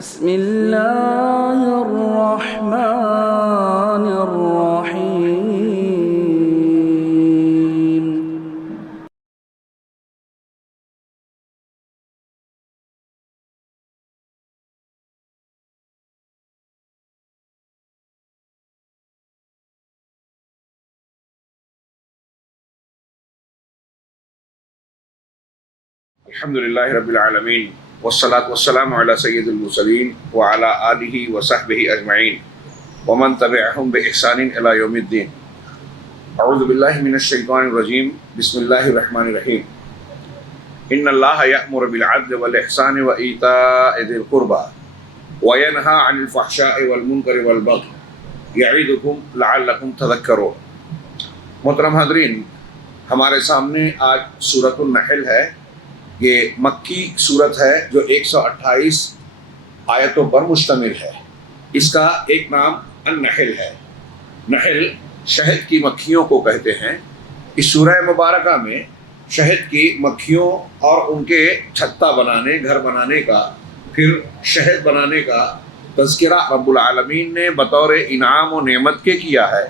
بسم اللہ الرحمن الرحیم الحمدللہ رب العالمین والصلاة والسلام علی سید المرسلین وعلی آلہ وصحبہ اجمعین ومن تبعہم بإحسان الی یوم الدین. اعوذ باللہ من الشیطان الرجیم. بسم اللہ الرحمن الرحیم. ان اللہ یأمر بالعدل والإحسان وإیتاء ذی القربى وینہی عن الفحشاء والمنکر والبغی یعظکم لعلکم تذکرون. محترم حاضرین، ہمارے سامنے آج سورۃ النحل ہے. یہ مکی صورت ہے جو 128 آیتوں پر مشتمل ہے. اس کا ایک نام النحل ہے. نحل شہد کی مکھیوں کو کہتے ہیں. اس سورہ مبارکہ میں شہد کی مکھیوں اور ان کے چھتا بنانے، گھر بنانے کا، پھر شہد بنانے کا تذکرہ رب العالمین نے بطور انعام و نعمت کے کیا ہے.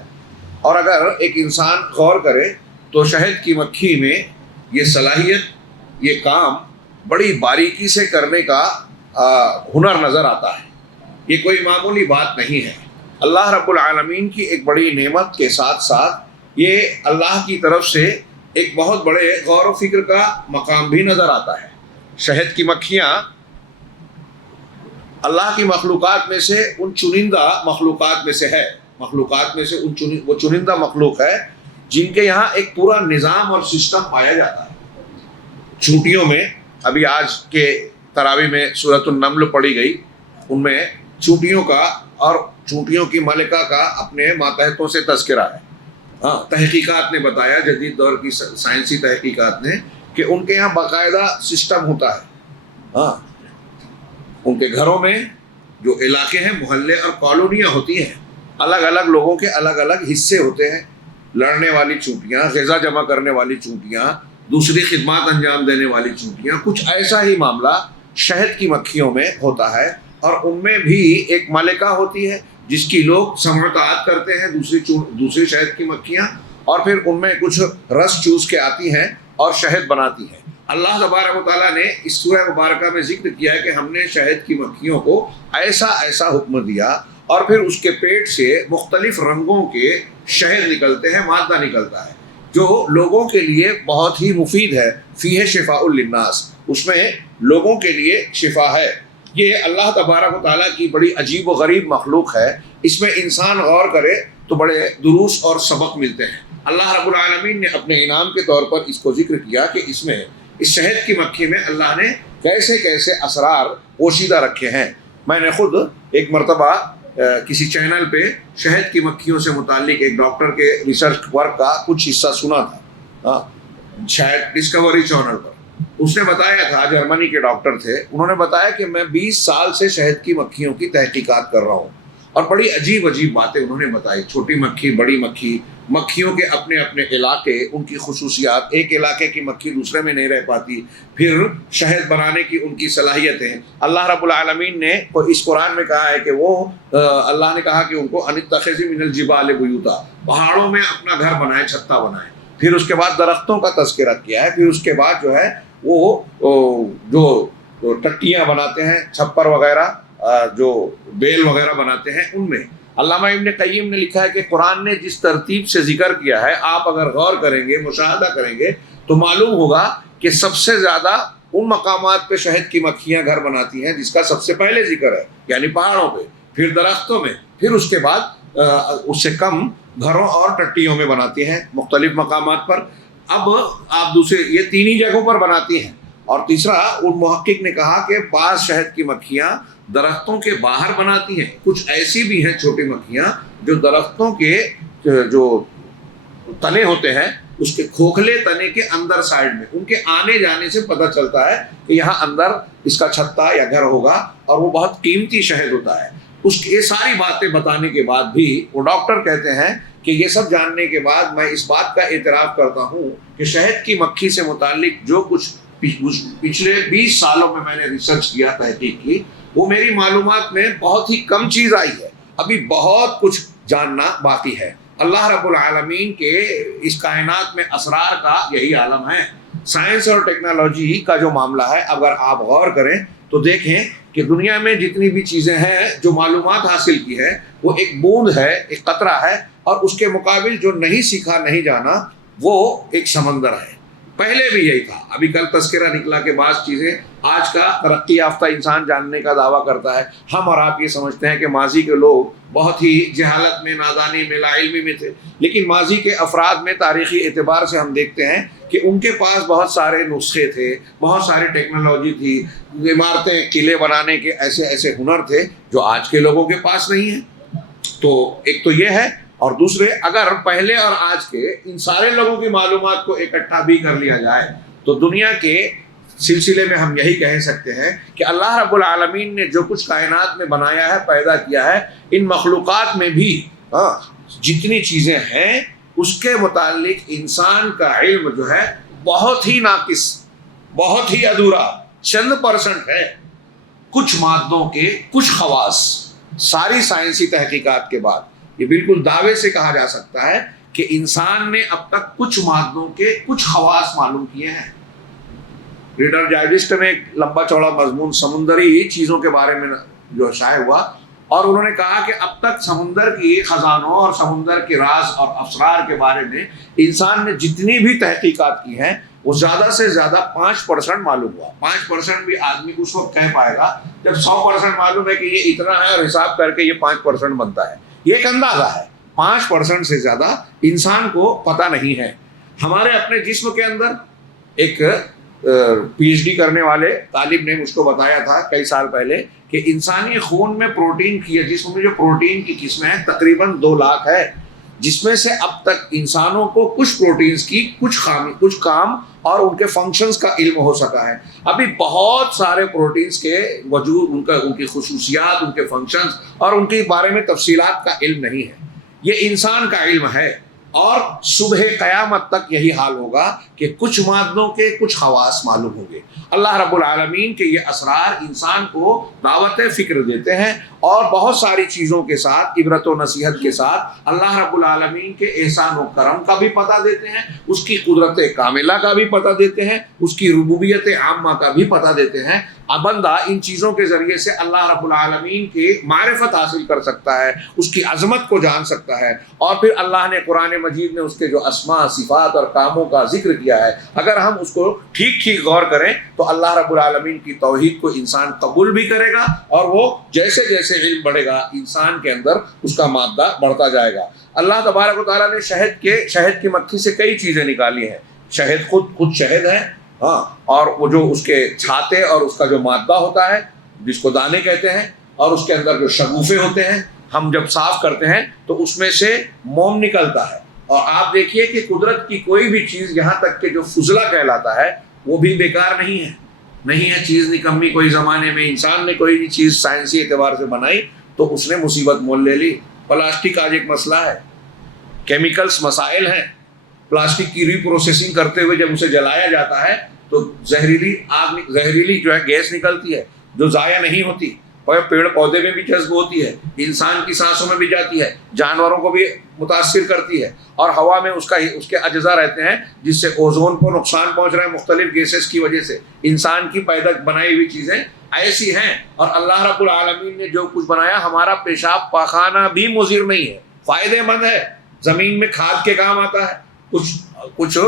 اور اگر ایک انسان غور کرے تو شہد کی مکھی میں یہ صلاحیت، یہ کام بڑی باریکی سے کرنے کا ہنر نظر آتا ہے. یہ کوئی معمولی بات نہیں ہے. اللہ رب العالمین کی ایک بڑی نعمت کے ساتھ ساتھ یہ اللہ کی طرف سے ایک بہت بڑے غور و فکر کا مقام بھی نظر آتا ہے. شہد کی مکھیاں اللہ کی مخلوقات میں سے ان چنندہ مخلوقات میں سے ہے. مخلوقات میں سے وہ چنندہ مخلوق ہے جن کے یہاں ایک پورا نظام اور سسٹم پایا جاتا ہے. چونٹیوں میں ابھی آج کے تراویح میں سورۃ النمل پڑھی گئی، ان میں چونٹیوں کا اور چونٹیوں کی ملکہ کا اپنے ماتحتوں سے تذکرہ ہے. تحقیقات نے بتایا، جدید دور کی سائنسی تحقیقات نے، کہ ان کے یہاں باقاعدہ سسٹم ہوتا ہے. ان کے گھروں میں جو علاقے ہیں، محلے اور کالونیاں ہوتی ہیں، الگ الگ لوگوں کے الگ الگ حصے ہوتے ہیں. لڑنے والی چونٹیاں، غذا جمع کرنے والی چونٹیاں، دوسری خدمات انجام دینے والی چونٹیاں. کچھ ایسا ہی معاملہ شہد کی مکھیوں میں ہوتا ہے. اور ان میں بھی ایک ملکہ ہوتی ہے جس کی لوگ سماعت کرتے ہیں، دوسری شہد کی مکھیاں، اور پھر ان میں کچھ رس چوس کے آتی ہیں اور شہد بناتی ہیں. اللہ تبارک و تعالیٰ نے اس سورہ مبارکہ میں ذکر کیا ہے کہ ہم نے شہد کی مکھیوں کو ایسا حکم دیا، اور پھر اس کے پیٹ سے مختلف رنگوں کے شہد نکلتے ہیں، مادہ نکلتا ہے جو لوگوں کے لیے بہت ہی مفید ہے. فیہ شفاء للناس، اس میں لوگوں کے لیے شفا ہے. یہ اللہ تبارک و تعالیٰ کی بڑی عجیب و غریب مخلوق ہے. اس میں انسان غور کرے تو بڑے دروس اور سبق ملتے ہیں. اللہ رب العالمین نے اپنے انعام کے طور پر اس کو ذکر کیا کہ اس شہد کی مکھی میں اللہ نے کیسے کیسے اسرار پوشیدہ رکھے ہیں. میں نے خود ایک مرتبہ کسی چینل پہ شہد کی مکھیوں سے متعلق ایک ڈاکٹر کے ریسرچ ورک کا کچھ حصہ سنا تھا، شاید ڈسکوری چینل پر. اس نے بتایا تھا، جرمنی کے ڈاکٹر تھے، انہوں نے بتایا کہ میں 20 سال سے شہد کی مکھیوں کی تحقیقات کر رہا ہوں، اور بڑی عجیب باتیں انہوں نے بتائی. چھوٹی مکھی، بڑی مکھی، مکھیوں کے اپنے اپنے علاقے، ان کی خصوصیات، ایک علاقے کی مکھی دوسرے میں نہیں رہ پاتی، پھر شہد بنانے کی ان کی صلاحیتیں. اللہ رب العالمین نے اس قرآن میں کہا ہے کہ اللہ نے کہا کہ ان کو ان اتخذوا من الجبال بیوتا، پہاڑوں میں اپنا گھر بنائے، چھتا بنائے. پھر اس کے بعد درختوں کا تذکرہ کیا ہے. پھر اس کے بعد جو ہے وہ جو ٹٹیاں بناتے ہیں، چھپر وغیرہ، جو بیل وغیرہ بناتے ہیں، ان میں علامہ ابن قیم نے لکھا ہے کہ قرآن نے جس ترتیب سے ذکر کیا ہے، آپ اگر غور کریں گے، مشاہدہ کریں گے تو معلوم ہوگا کہ سب سے زیادہ ان مقامات پہ شہد کی مکھیاں گھر بناتی ہیں جس کا سب سے پہلے ذکر ہے، یعنی پہاڑوں پہ، پھر درختوں میں، پھر اس کے بعد اس سے کم گھروں اور ٹٹیوں میں بناتی ہیں مختلف مقامات پر. اب آپ یہ تینی جگہوں پر بناتی ہیں. اور تیسرا، ان محقق نے کہا کہ بعض شہد کی مکھیاں درختوں کے باہر بناتی ہیں. کچھ ایسی بھی ہیں چھوٹی مکھیاں جو درختوں کے جو تنے ہوتے ہیں، اس کے کھوکھلے تنے کے اندر سائڈ میں، ان کے آنے جانے سے پتہ چلتا ہے کہ یہاں اندر اس کا چھتا یا گھر ہوگا، اور وہ بہت قیمتی شہد ہوتا ہے. یہ ساری باتیں بتانے کے بعد بھی وہ ڈاکٹر کہتے ہیں کہ یہ سب جاننے کے بعد میں اس بات کا اعتراف کرتا ہوں کہ شہد کی مکھی سے متعلق جو کچھ پچھلے 20 سالوں میں نے ریسرچ کیا، تحقیق کی، وہ میری معلومات میں بہت ہی کم چیز آئی ہے، ابھی بہت کچھ جاننا باقی ہے۔ اللہ رب العالمین کے اس کائنات میں اسرار کا یہی عالم ہے۔ سائنس اور ٹیکنالوجی کا جو معاملہ ہے، اگر آپ غور کریں تو دیکھیں کہ دنیا میں جتنی بھی چیزیں ہیں جو معلومات حاصل کی ہے، وہ ایک بوند ہے، ایک قطرہ ہے، اور اس کے مقابل جو نہیں سیکھا نہیں جانا وہ ایک سمندر ہے۔ پہلے بھی یہی تھا، ابھی کل تذکرہ نکلا کہ بعض چیزیں آج کا ترقی یافتہ انسان جاننے کا دعویٰ کرتا ہے، ہم اور آپ یہ سمجھتے ہیں کہ ماضی کے لوگ بہت ہی جہالت میں، نادانی میں، لا علمی میں تھے، لیکن ماضی کے افراد میں تاریخی اعتبار سے ہم دیکھتے ہیں کہ ان کے پاس بہت سارے نسخے تھے، بہت ساری ٹیکنالوجی تھی، عمارتیں، قلعے بنانے کے ایسے ایسے ہنر تھے جو آج کے لوگوں کے پاس نہیں ہیں۔ تو ایک تو یہ ہے، اور دوسرے اگر پہلے اور آج کے ان سارے لوگوں کی معلومات کو اکٹھا بھی کر لیا جائے تو دنیا کے سلسلے میں ہم یہی کہہ سکتے ہیں کہ اللہ رب العالمین نے جو کچھ کائنات میں بنایا ہے، پیدا کیا ہے، ان مخلوقات میں بھی جتنی چیزیں ہیں اس کے متعلق انسان کا علم جو ہے بہت ہی ناقص، بہت ہی ادھورا، چند % ہے۔ کچھ مادوں کے کچھ خواص، ساری سائنسی تحقیقات کے بعد یہ بالکل دعوے سے کہا جا سکتا ہے کہ انسان نے اب تک کچھ مادوں کے کچھ خواص معلوم کیے ہیں۔ ریڈر ڈائجسٹ میں ایک لمبا چوڑا مضمون سمندری چیزوں کے بارے میں جو شائع ہوا، اور انہوں نے کہا کہ اب تک سمندر کی خزانوں اور سمندر کے راز اور اسرار کے بارے میں انسان نے جتنی بھی تحقیقات کی ہیں وہ زیادہ سے زیادہ 5% معلوم ہوا۔ 5% بھی آدمی اس وقت کہہ پائے گا جب 100% معلوم ہے کہ یہ اتنا ہے، اور حساب کر کے یہ 5% بنتا ہے۔ یہ ایک اندازہ ہے، 5% سے زیادہ انسان کو پتہ نہیں ہے۔ ہمارے اپنے جسم کے اندر ایک PhD کرنے والے طالب نے مجھ کو بتایا تھا کئی سال پہلے کہ انسانی خون میں پروٹین کی، جسم میں جو پروٹین کی قسمیں ہیں تقریباً 2 لاکھ ہے، جس میں سے اب تک انسانوں کو کچھ پروٹینز کی کچھ کام اور ان کے فنکشنز کا علم ہو سکا ہے۔ ابھی بہت سارے پروٹینز کے وجود، ان کی خصوصیات، ان کے فنکشنز اور ان کے بارے میں تفصیلات کا علم نہیں ہے۔ یہ انسان کا علم ہے، اور صبح قیامت تک یہی حال ہوگا کہ کچھ مادوں کے کچھ خواص معلوم ہوں گے۔ اللہ رب العالمین کے یہ اسرار انسان کو دعوت فکر دیتے ہیں، اور بہت ساری چیزوں کے ساتھ، عبرت و نصیحت کے ساتھ اللہ رب العالمین کے احسان و کرم کا بھی پتہ دیتے ہیں، اس کی قدرت کاملہ کا بھی پتہ دیتے ہیں، اس کی ربوبیت عامہ کا بھی پتہ دیتے ہیں۔ بندہ ان چیزوں کے ذریعے سے اللہ رب العالمین کی معرفت حاصل کر سکتا ہے، اس کی عظمت کو جان سکتا ہے، اور پھر اللہ نے قرآن مجید میں اس کے جو اسماء، صفات اور کاموں کا ذکر کیا ہے، اگر ہم اس کو ٹھیک ٹھیک غور کریں تو اللہ رب العالمین کی توحید کو انسان قبول بھی کرے گا، اور وہ جیسے جیسے علم بڑھے گا انسان کے اندر اس کا مادہ بڑھتا جائے گا۔ اللہ تبارک و تعالیٰ نے شہد کی مکھی سے کئی چیزیں نکالی ہیں۔ شہد خود شہد ہے، ہاں، اور وہ جو اس کے چھاتے اور اس کا جو مادہ ہوتا ہے جس کو دانے کہتے ہیں، اور اس کے اندر جو شگوفے ہوتے ہیں، ہم جب صاف کرتے ہیں تو اس میں سے موم نکلتا ہے۔ اور آپ دیکھیے کہ قدرت کی کوئی بھی چیز، یہاں تک کہ جو فضلہ کہلاتا ہے، وہ بھی بیکار نہیں ہے چیز نکمی۔ کوئی زمانے میں انسان نے کوئی بھی چیز سائنسی اعتبار سے بنائی تو اس نے مصیبت مول لے لی۔ پلاسٹک آج ایک مسئلہ ہے، کیمیکلز مسائل ہیں۔ پلاسٹک کی ری پروسیسنگ کرتے ہوئے جب اسے جلایا جاتا ہے تو زہریلی جو ہے گیس نکلتی ہے جو ضائع نہیں ہوتی، اور پیڑ پودے میں بھی جذب ہوتی ہے، انسان کی سانسوں میں بھی جاتی ہے، جانوروں کو بھی متاثر کرتی ہے، اور ہوا میں اس کے اجزاء رہتے ہیں جس سے اوزون کو نقصان پہنچ رہا ہے مختلف گیسز کی وجہ سے۔ انسان کی پیدا بنائی ہوئی چیزیں ایسی ہیں، اور اللہ رب العالمین نے جو کچھ بنایا، ہمارا پیشاب پاخانہ بھی مضر نہیں ہے، فائدہ مند ہے، زمین میں کھاد کے کام آتا ہے، کچھ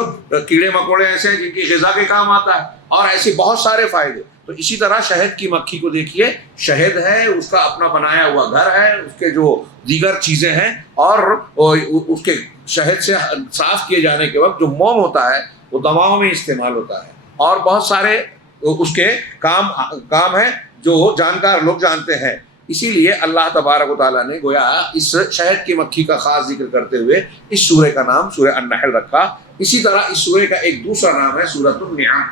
کیڑے مکوڑے ایسے ہیں جن کی غذا کے کام آتا ہے، اور ایسے بہت سارے فائدے۔ تو اسی طرح شہد کی مکھی کو دیکھیے، شہد ہے، اس کا اپنا بنایا ہوا گھر ہے، اس کے جو دیگر چیزیں ہیں، اور اس کے شہد سے صاف کیے جانے کے وقت جو موم ہوتا ہے وہ دواؤں میں استعمال ہوتا ہے، اور بہت سارے اس کے کام ہیں جو جانکار لوگ جانتے ہیں۔ اسی لیے اللہ تبارک و تعالیٰ نے گویا اس شہد کی مکھی کا خاص ذکر کرتے ہوئے اس سورہ کا نام سورہ النحل رکھا۔ اسی طرح اس سورہ کا ایک دوسرا نام ہے سورۃ النعم،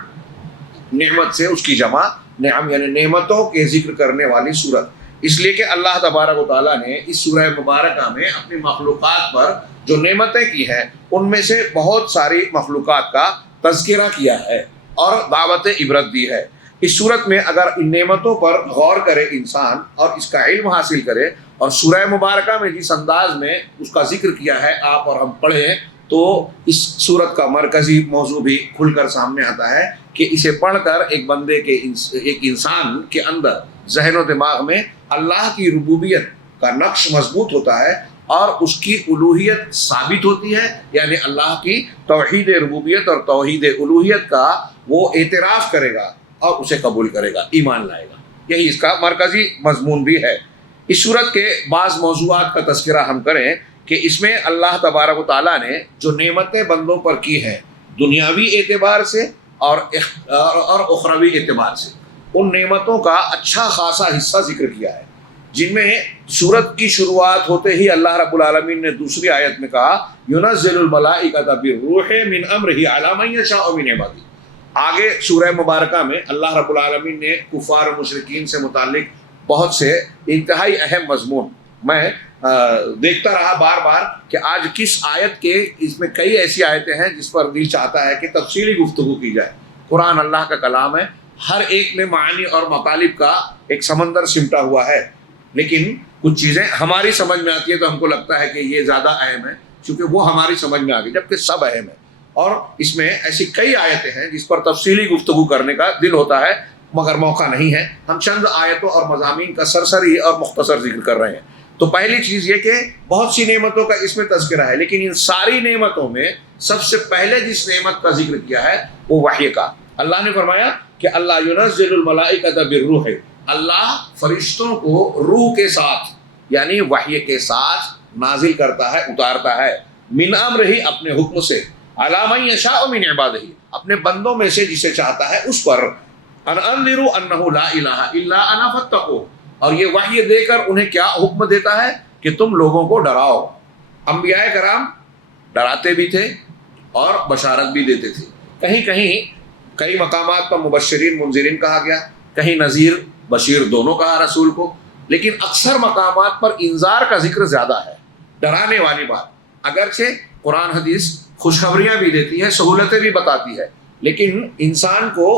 نعمت سے اس کی جمع نعم، یعنی نعمتوں کے ذکر کرنے والی سورت، اس لیے کہ اللہ تبارک و تعالیٰ نے اس سورہ مبارکہ میں اپنی مخلوقات پر جو نعمتیں کی ہیں ان میں سے بہت ساری مخلوقات کا تذکرہ کیا ہے اور دعوت عبرت دی ہے۔ اس صورت میں اگر ان نعمتوں پر غور کرے انسان اور اس کا علم حاصل کرے، اور سورہ مبارکہ میں جس انداز میں اس کا ذکر کیا ہے آپ اور ہم پڑھیں، تو اس صورت کا مرکزی موضوع بھی کھل کر سامنے آتا ہے کہ اسے پڑھ کر ایک بندے کے ایک انسان کے اندر ذہن و دماغ میں اللہ کی ربوبیت کا نقش مضبوط ہوتا ہے اور اس کی الوہیت ثابت ہوتی ہے، یعنی اللہ کی توحید ربوبیت اور توحید الوہیت کا وہ اعتراف کرے گا اور اسے قبول کرے گا، ایمان لائے گا۔ یہی اس کا مرکزی مضمون بھی ہے۔ اس صورت کے بعض موضوعات کا تذکرہ ہم کریں کہ اس میں اللہ تبارک و تعالیٰ نے جو نعمتیں بندوں پر کی ہیں دنیاوی اعتبار سے اور اخروی اعتبار سے، ان نعمتوں کا اچھا خاصا حصہ ذکر کیا ہے، جن میں سورت کی شروعات ہوتے ہی اللہ رب العالمین نے دوسری آیت میں کہا يُنَزِّلُ الْمَلَائِكَةَ بِالرُّوحِ مِنْ أَمْرِهِ عَلَىٰ مَن يَشَاءُ مِنْ عِبَادِهِ۔ آگے سورہ مبارکہ میں اللہ رب العالمین نے کفار و مشرکین سے متعلق بہت سے انتہائی اہم مضمون، میں دیکھتا رہا بار بار کہ آج کس آیت کے، اس میں کئی ایسی آیتیں ہیں جس پر دل چاہتا ہے کہ تفصیلی گفتگو کی جائے۔ قرآن اللہ کا کلام ہے، ہر ایک میں معانی اور مطالب کا ایک سمندر سمٹا ہوا ہے، لیکن کچھ چیزیں ہماری سمجھ میں آتی ہے تو ہم کو لگتا ہے کہ یہ زیادہ اہم ہے کیونکہ وہ ہماری سمجھ میں آ گئی، جبکہ سب اہم ہے۔ اور اس میں ایسی کئی آیتیں ہیں جس پر تفصیلی گفتگو کرنے کا دل ہوتا ہے مگر موقع نہیں ہے۔ ہم چند آیتوں اور مضامین کا سرسری اور مختصر ذکر کر رہے ہیں۔ تو پہلی چیز یہ کہ بہت سی نعمتوں کا اس میں تذکرہ ہے، لیکن ان ساری نعمتوں میں سب سے پہلے جس نعمت کا ذکر کیا ہے وہ وحی کا۔ اللہ نے فرمایا کہ اللہ ينزل الملائکۃ بالروح، اللہ فرشتوں کو روح کے ساتھ یعنی وحی کے ساتھ نازل کرتا ہے، اتارتا ہے، من امرہ اپنے حکم سے، علی من یشاء من عبادہ اپنے بندوں میں سے جسے چاہتا ہے اس پر، ان انذروا انہ لا الہ الا انا فاتقوا، اور یہ وحی دے کر انہیں کیا حکم دیتا ہے کہ تم لوگوں کو ڈراؤ۔ انبیاء کرام ڈراتے بھی تھے اور بشارت بھی دیتے تھے، کہیں کہیں کئی مقامات پر مبشرین منذرین کہا گیا، کہیں نذیر بشیر دونوں کہا رسول کو، لیکن اکثر مقامات پر انذار کا ذکر زیادہ ہے، ڈرانے والی بات۔ اگرچہ قرآن حدیث خوشخبریاں بھی دیتی ہے، سہولتیں بھی بتاتی ہے، لیکن انسان کو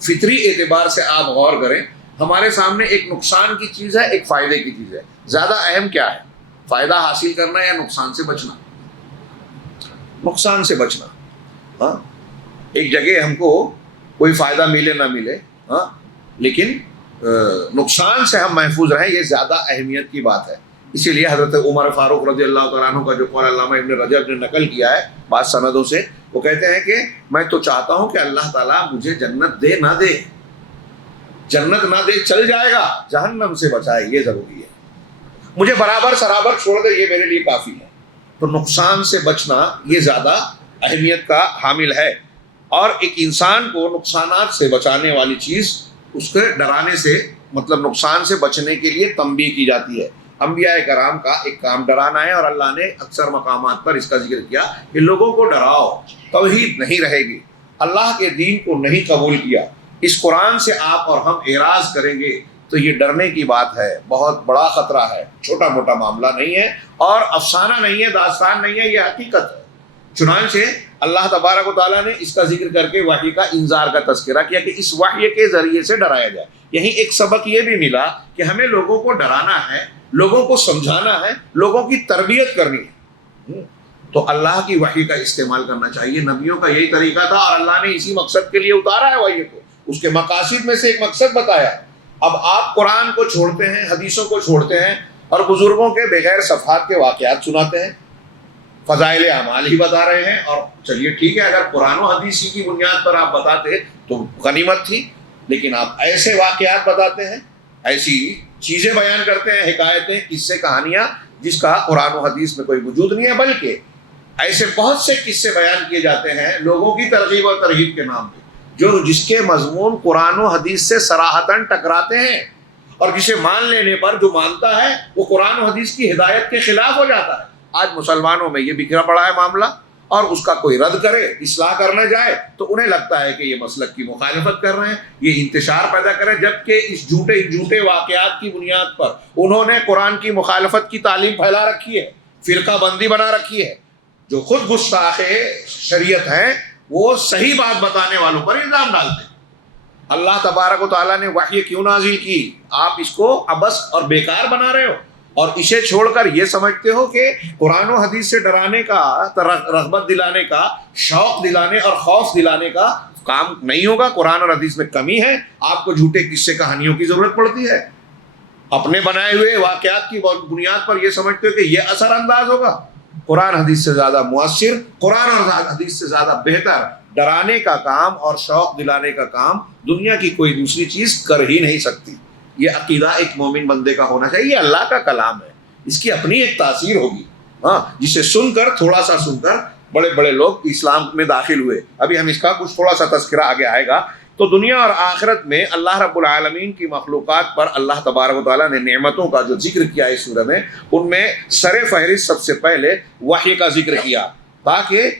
فطری اعتبار سے آپ غور کریں، ہمارے سامنے ایک نقصان کی چیز ہے، ایک فائدے کی چیز ہے۔ زیادہ اہم کیا ہے، فائدہ حاصل کرنا یا نقصان سے بچنا؟ نقصان سے بچنا۔ ہاں، ایک جگہ ہم کو کوئی فائدہ ملے نہ ملے، ہاں، لیکن نقصان سے ہم محفوظ رہیں، یہ زیادہ اہمیت کی بات ہے۔ اسی لیے حضرت عمر فاروق رضی اللہ تعالیٰ عنہ کا جو قول علامہ ابن رجب نے نقل کیا ہے بعض سندوں سے، وہ کہتے ہیں کہ میں تو چاہتا ہوں کہ اللہ تعالیٰ مجھے جنت دے نہ دے، جنت نہ دے چل جائے گا، جہنم سے بچائے یہ ضروری ہے، مجھے برابر سرابر چھوڑ دے یہ میرے لیے کافی ہے۔ تو نقصان سے بچنا یہ زیادہ اہمیت کا حامل ہے، اور ایک انسان کو نقصانات سے بچانے والی چیز اس کے ڈرانے سے، مطلب نقصان سے بچنے کے لیے تنبیہ کی جاتی ہے۔ انبیاء کرام کا ایک کام ڈرانا ہے، اور اللہ نے اکثر مقامات پر اس کا ذکر کیا کہ لوگوں کو ڈراؤ، توحید نہیں رہے گی، اللہ کے دین کو نہیں قبول کیا، اس قرآن سے آپ اور ہم اعراض کریں گے تو یہ ڈرنے کی بات ہے، بہت بڑا خطرہ ہے، چھوٹا موٹا معاملہ نہیں ہے اور افسانہ نہیں ہے، داستان نہیں ہے، یہ حقیقت ہے۔ چنانچہ اللہ تبارک و تعالیٰ نے اس کا ذکر کر کے وحی کا انذار کا تذکرہ کیا کہ اس وحی کے ذریعے سے ڈرایا جائے۔ یہیں ایک سبق یہ بھی ملا کہ ہمیں لوگوں کو ڈرانا ہے، لوگوں کو سمجھانا ہے، لوگوں کی تربیت کرنی ہے، تو اللہ کی وحی کا استعمال کرنا چاہیے۔ نبیوں کا یہی طریقہ تھا اور اللہ نے اسی مقصد کے لیے اتارا ہے وحی کو، اس کے مقاصد میں سے ایک مقصد بتایا۔ اب آپ قرآن کو چھوڑتے ہیں، حدیثوں کو چھوڑتے ہیں اور بزرگوں کے بغیر صفحات کے واقعات سناتے ہیں، فضائل اعمال ہی بتا رہے ہیں، اور چلیے ٹھیک ہے اگر قرآن و حدیث کی بنیاد پر آپ بتاتے تو غنیمت تھی، لیکن آپ ایسے واقعات بتاتے ہیں، ایسی چیزیں بیان کرتے ہیں، حکایتیں، قصے، کہانیاں جس کا قرآن و حدیث میں کوئی وجود نہیں ہے، بلکہ ایسے بہت سے قصے بیان کیے جاتے ہیں لوگوں کی ترغیب اور ترہیب کے نام پہ، جس کے مضمون قرآن و حدیث سے صراحتاً ٹکراتے ہیں، اور جسے مان لینے پر جو مانتا ہے وہ قرآن و حدیث کی ہدایت کے خلاف ہو جاتا ہے۔ آج مسلمانوں میں یہ بکھرا پڑا ہے معاملہ، اور اس کا کوئی رد کرے، اصلاح کرنا جائے تو انہیں لگتا ہے کہ یہ مسلک کی مخالفت کر رہے ہیں، یہ انتشار پیدا کریں، جبکہ اس جھوٹے واقعات کی بنیاد پر انہوں نے قرآن کی مخالفت کی تعلیم پھیلا رکھی ہے، فرقہ بندی بنا رکھی ہے۔ جو خود گستاخ شریعت ہیں وہ صحیح بات بتانے والوں پر الزام ڈالتے ہیں، اللہ تبارک و تعالیٰ نے وحی کیوں نازل کی؟ آپ اس کو عبث اور بیکار بنا رہے ہو اور اسے چھوڑ کر یہ سمجھتے ہو کہ قرآن و حدیث سے ڈرانے کا، رغبت دلانے کا، شوق دلانے اور خوف دلانے کا کام نہیں ہوگا۔ قرآن اور حدیث میں کمی ہے، آپ کو جھوٹے قصے کہانیوں کی ضرورت پڑتی ہے، اپنے بنائے ہوئے واقعات کی بنیاد پر یہ سمجھتے ہو کہ یہ اثر انداز ہوگا۔ قرآن حدیث سے زیادہ مؤثر، قرآن اور حدیث سے زیادہ بہتر ڈرانے کا کام اور شوق دلانے کا کام دنیا کی کوئی دوسری چیز کر ہی نہیں سکتی۔ یہ عقیدہ ایک مومن بندے کا ہونا چاہیے۔ یہ اللہ کا کلام ہے، اس کی اپنی ایک تاثیر ہوگی، ہاں، جسے سن کر، تھوڑا سا سن کر بڑے بڑے لوگ اسلام میں داخل ہوئے۔ ابھی ہم اس کا کچھ تھوڑا سا تذکرہ آگے آئے گا۔ تو دنیا اور آخرت میں اللہ رب العالمین کی مخلوقات پر اللہ تبارک و تعالیٰ نے نعمتوں کا جو ذکر کیا اس سورہ میں، ان میں سر فہرست سب سے پہلے وحی کا ذکر کیا، تاکہ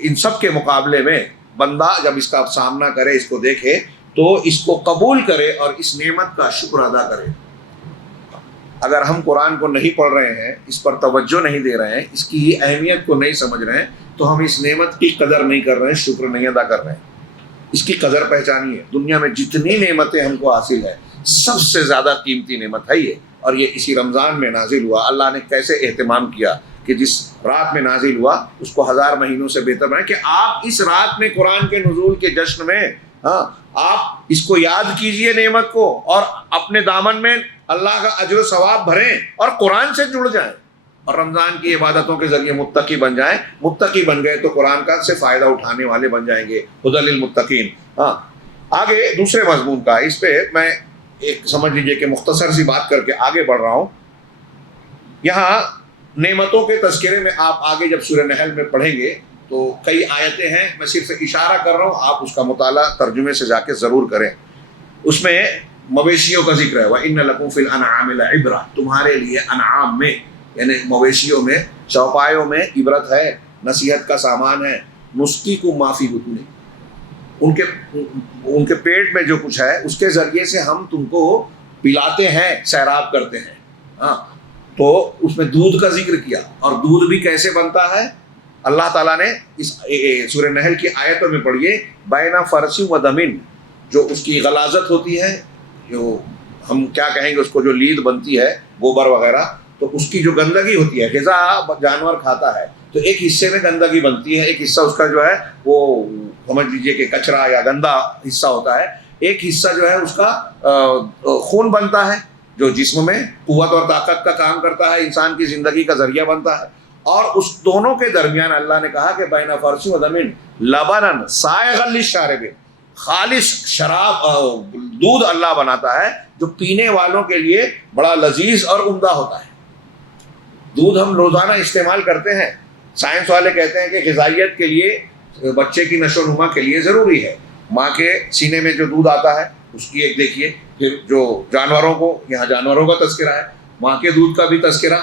ان سب کے مقابلے میں بندہ جب اس کا سامنا کرے، اس کو دیکھے تو اس کو قبول کرے اور اس نعمت کا شکر ادا کرے۔ اگر ہم قرآن کو نہیں پڑھ رہے ہیں، اس پر توجہ نہیں دے رہے ہیں، اس کی اہمیت کو نہیں سمجھ رہے ہیں، تو ہم اس نعمت کی قدر نہیں کر رہے ہیں، شکر نہیں ادا کر رہے ہیں۔ اس کی قدر پہچانی ہے۔ دنیا میں جتنی نعمتیں ہم کو حاصل ہے، سب سے زیادہ قیمتی نعمت ہے یہ، اور یہ اسی رمضان میں نازل ہوا۔ اللہ نے کیسے اہتمام کیا کہ جس رات میں نازل ہوا اس کو 1000 مہینوں سے بہتر بنائے، کہ آپ اس رات میں قرآن کے نزول کے جشن میں، ہاں، آپ اس کو یاد کیجئے نعمت کو، اور اپنے دامن میں اللہ کا اجر و ثواب بھریں اور قرآن سے جڑ جائیں، اور رمضان کی عبادتوں کے ذریعے متقی بن جائیں۔ متقی بن گئے تو قرآن کا سے فائدہ اٹھانے والے بن جائیں گے، ہدی للمتقین۔ ہاں، آگے دوسرے مضمون کا، اس پہ میں ایک سمجھ لیجئے کہ مختصر سی بات کر کے آگے بڑھ رہا ہوں۔ یہاں نعمتوں کے تذکرے میں آپ آگے جب سورہ نحل میں پڑھیں گے تو کئی آیتیں ہیں، میں صرف اشارہ کر رہا ہوں، آپ اس کا مطالعہ ترجمے سے جا کے ضرور کریں۔ اس میں مویشیوں کا ذکر ہے، وَإِنَّ لَكُمْ فِي الْأَنْعَامِ لَعِبْرَةً، تمہارے لیے انعام میں، یعنی مویشیوں میں، چوپایوں میں عبرت ہے، نصیحت کا سامان ہے۔ نُسْقِيكُم مَّا فِي بُطُونِكُم، ان کے پیٹ میں جو کچھ ہے اس کے ذریعے سے ہم تم کو پلاتے ہیں، سیراب کرتے ہیں۔ ہاں، تو اس میں دودھ کا ذکر کیا، اور دودھ بھی کیسے بنتا ہے؟ اللہ تعالیٰ نے اس سورہ نحل کی آیتوں میں پڑھیے، بین فرث و دم، جو اس کی غلاظت ہوتی ہے، جو ہم کیا کہیں گے اس کو، جو لید بنتی ہے گوبر وغیرہ، تو اس کی جو گندگی ہوتی ہے، غذا جانور کھاتا ہے تو ایک حصے میں گندگی بنتی ہے، ایک حصہ اس کا جو ہے وہ سمجھ لیجئے کہ کچرا یا گندا حصہ ہوتا ہے، ایک حصہ جو ہے اس کا خون بنتا ہے، جو جسم میں قوت اور طاقت کا کام کرتا ہے، انسان کی زندگی کا ذریعہ بنتا ہے۔ اور اس دونوں کے درمیان اللہ نے کہا کہ بین فرث و دم لبنا سائغا للشاربین، خالص شراب دودھ اللہ بناتا ہے جو پینے والوں کے لیے بڑا لذیذ اور عمدہ ہوتا ہے۔ دودھ ہم روزانہ استعمال کرتے ہیں، سائنس والے کہتے ہیں کہ غذائیت کے لیے، بچے کی نشو و نما کے لیے ضروری ہے۔ ماں کے سینے میں جو دودھ آتا ہے اس کی ایک دیکھیے، پھر جو جانوروں کو، یہاں جانوروں کا تذکرہ ہے، ماں کے دودھ کا بھی تذکرہ۔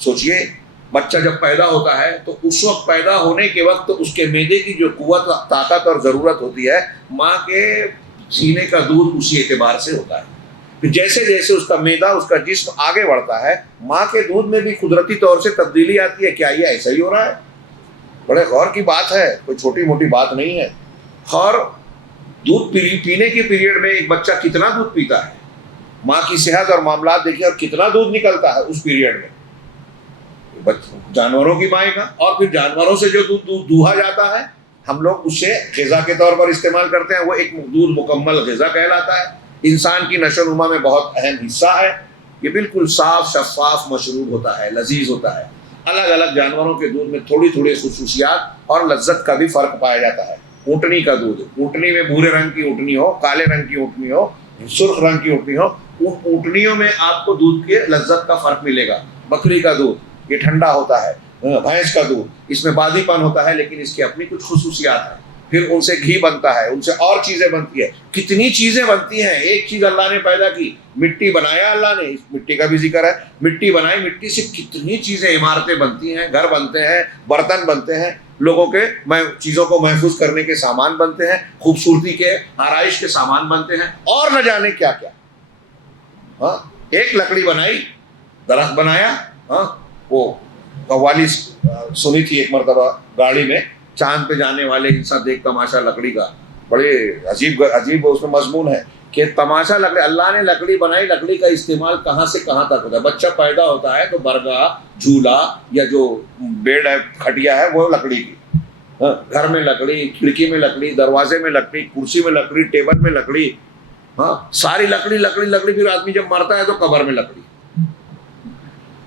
سوچئے بچہ جب پیدا ہوتا ہے تو اس وقت پیدا ہونے کے وقت اس کے معدے کی جو قوت، طاقت اور ضرورت ہوتی ہے، ماں کے سینے کا دودھ اسی اعتبار سے ہوتا ہے۔ پھر جیسے جیسے اس کا معدہ، اس کا جسم آگے بڑھتا ہے، ماں کے دودھ میں بھی قدرتی طور سے تبدیلی آتی ہے۔ کیا یہ ایسا ہی ہو رہا ہے؟ بڑے غور کی بات ہے، کوئی چھوٹی موٹی بات نہیں ہے۔ اور دودھ پینے کے پیریڈ میں ایک بچہ کتنا دودھ پیتا ہے، ماں کی صحت اور معاملات دیکھیے، اور کتنا دودھ نکلتا ہے اس پیریڈ میں جانوروں کی مائیں کا۔ اور پھر جانوروں سے جو دودھ دوہا جاتا ہے، ہم لوگ اسے غذا کے طور پر استعمال کرتے ہیں، وہ ایک دودھ مکمل غذا کہلاتا ہے۔ انسان کی نشو و نما میں بہت اہم حصہ ہے۔ یہ بالکل صاف شفاف مشروب ہوتا ہے، لذیذ ہوتا ہے۔ الگ الگ جانوروں کے دودھ میں تھوڑی تھوڑی خصوصیات اور لذت کا بھی فرق پایا جاتا ہے۔ اونٹنی کا دودھ، اونٹنی میں بھورے رنگ کی اونٹنی ہو، کالے رنگ کی اونٹنی ہو، سرخ رنگ کی اونٹنی ہو، ان اونٹنیوں میں آپ کو دودھ کے لذت کا فرق ملے گا۔ بکری کا دودھ یہ ٹھنڈا ہوتا ہے، بھینس کا دودھ اس میں بادی پن ہوتا ہے، لیکن اس کی اپنی کچھ خصوصیات ہیں۔ پھر ان سے گھی بنتا ہے، ان سے اور چیزیں بنتی ہے، کتنی چیزیں بنتی ہیں۔ ایک چیز اللہ نے پیدا کی، مٹی بنایا اللہ نے، اس مٹی کا بھی ذکر ہے، مٹی بنائی، مٹی سے کتنی چیزیں، عمارتیں بنتی ہیں، گھر بنتے ہیں، برتن بنتے ہیں، لوگوں کے چیزوں کو محفوظ کرنے کے سامان بنتے ہیں، خوبصورتی کے آرائش کے سامان بنتے ہیں، اور نہ جانے کیا کیا۔ ہاں، ایک لکڑی بنائی، درخت بنایا۔ ہاں، وہ قوالی سنی تھی ایک مرتبہ گاڑی میں، چاند پہ جانے والے انسان دیکھ تماشا لکڑی کا، بڑے عجیب اس میں مضمون ہے کہ تماشا لکڑی، اللہ نے لکڑی بنائی، لکڑی کا استعمال کہاں سے کہاں تک ہوتا ہے. بچہ پیدا ہوتا ہے تو برگا، جھولا یا جو بیڈ ہے، کھٹیا ہے، وہ لکڑی کی. گھر میں لکڑی، کھڑکی میں لکڑی، دروازے میں لکڑی، کرسی میں لکڑی، ٹیبل میں لکڑی. ہاں، ساری لکڑی لکڑی لکڑی. پھر آدمی جب مرتا ہے تو قبر میں لکڑی.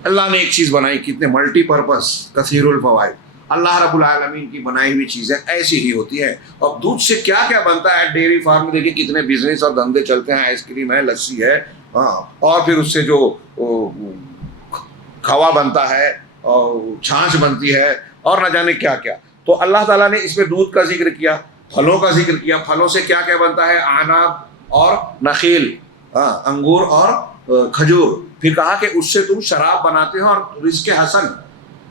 اللہ نے ایک چیز بنائی، کتنے ملٹی پرپز، کثیر الفوائد. اللہ رب العالمین کی بنائی ہوئی چیزیں ایسی ہی ہوتی ہیں. اور دودھ سے کیا کیا بنتا ہے. ڈیری فارم میں دیکھیے کتنے بزنس اور دھندے چلتے ہیں. آئس کریم ہے، لسی ہے، ہاں، اور پھر اس سے جو کھوا بنتا ہے اور چھاچھ بنتی ہے اور نہ جانے کیا کیا. تو اللہ تعالیٰ نے اس میں دودھ کا ذکر کیا، پھلوں کا ذکر کیا. پھلوں سے کیا کیا بنتا ہے. عناب اور نخیل، ہاں، انگور اور کھجور. پھر کہا کہ اس سے تم شراب بناتے ہو اور رزق حسن.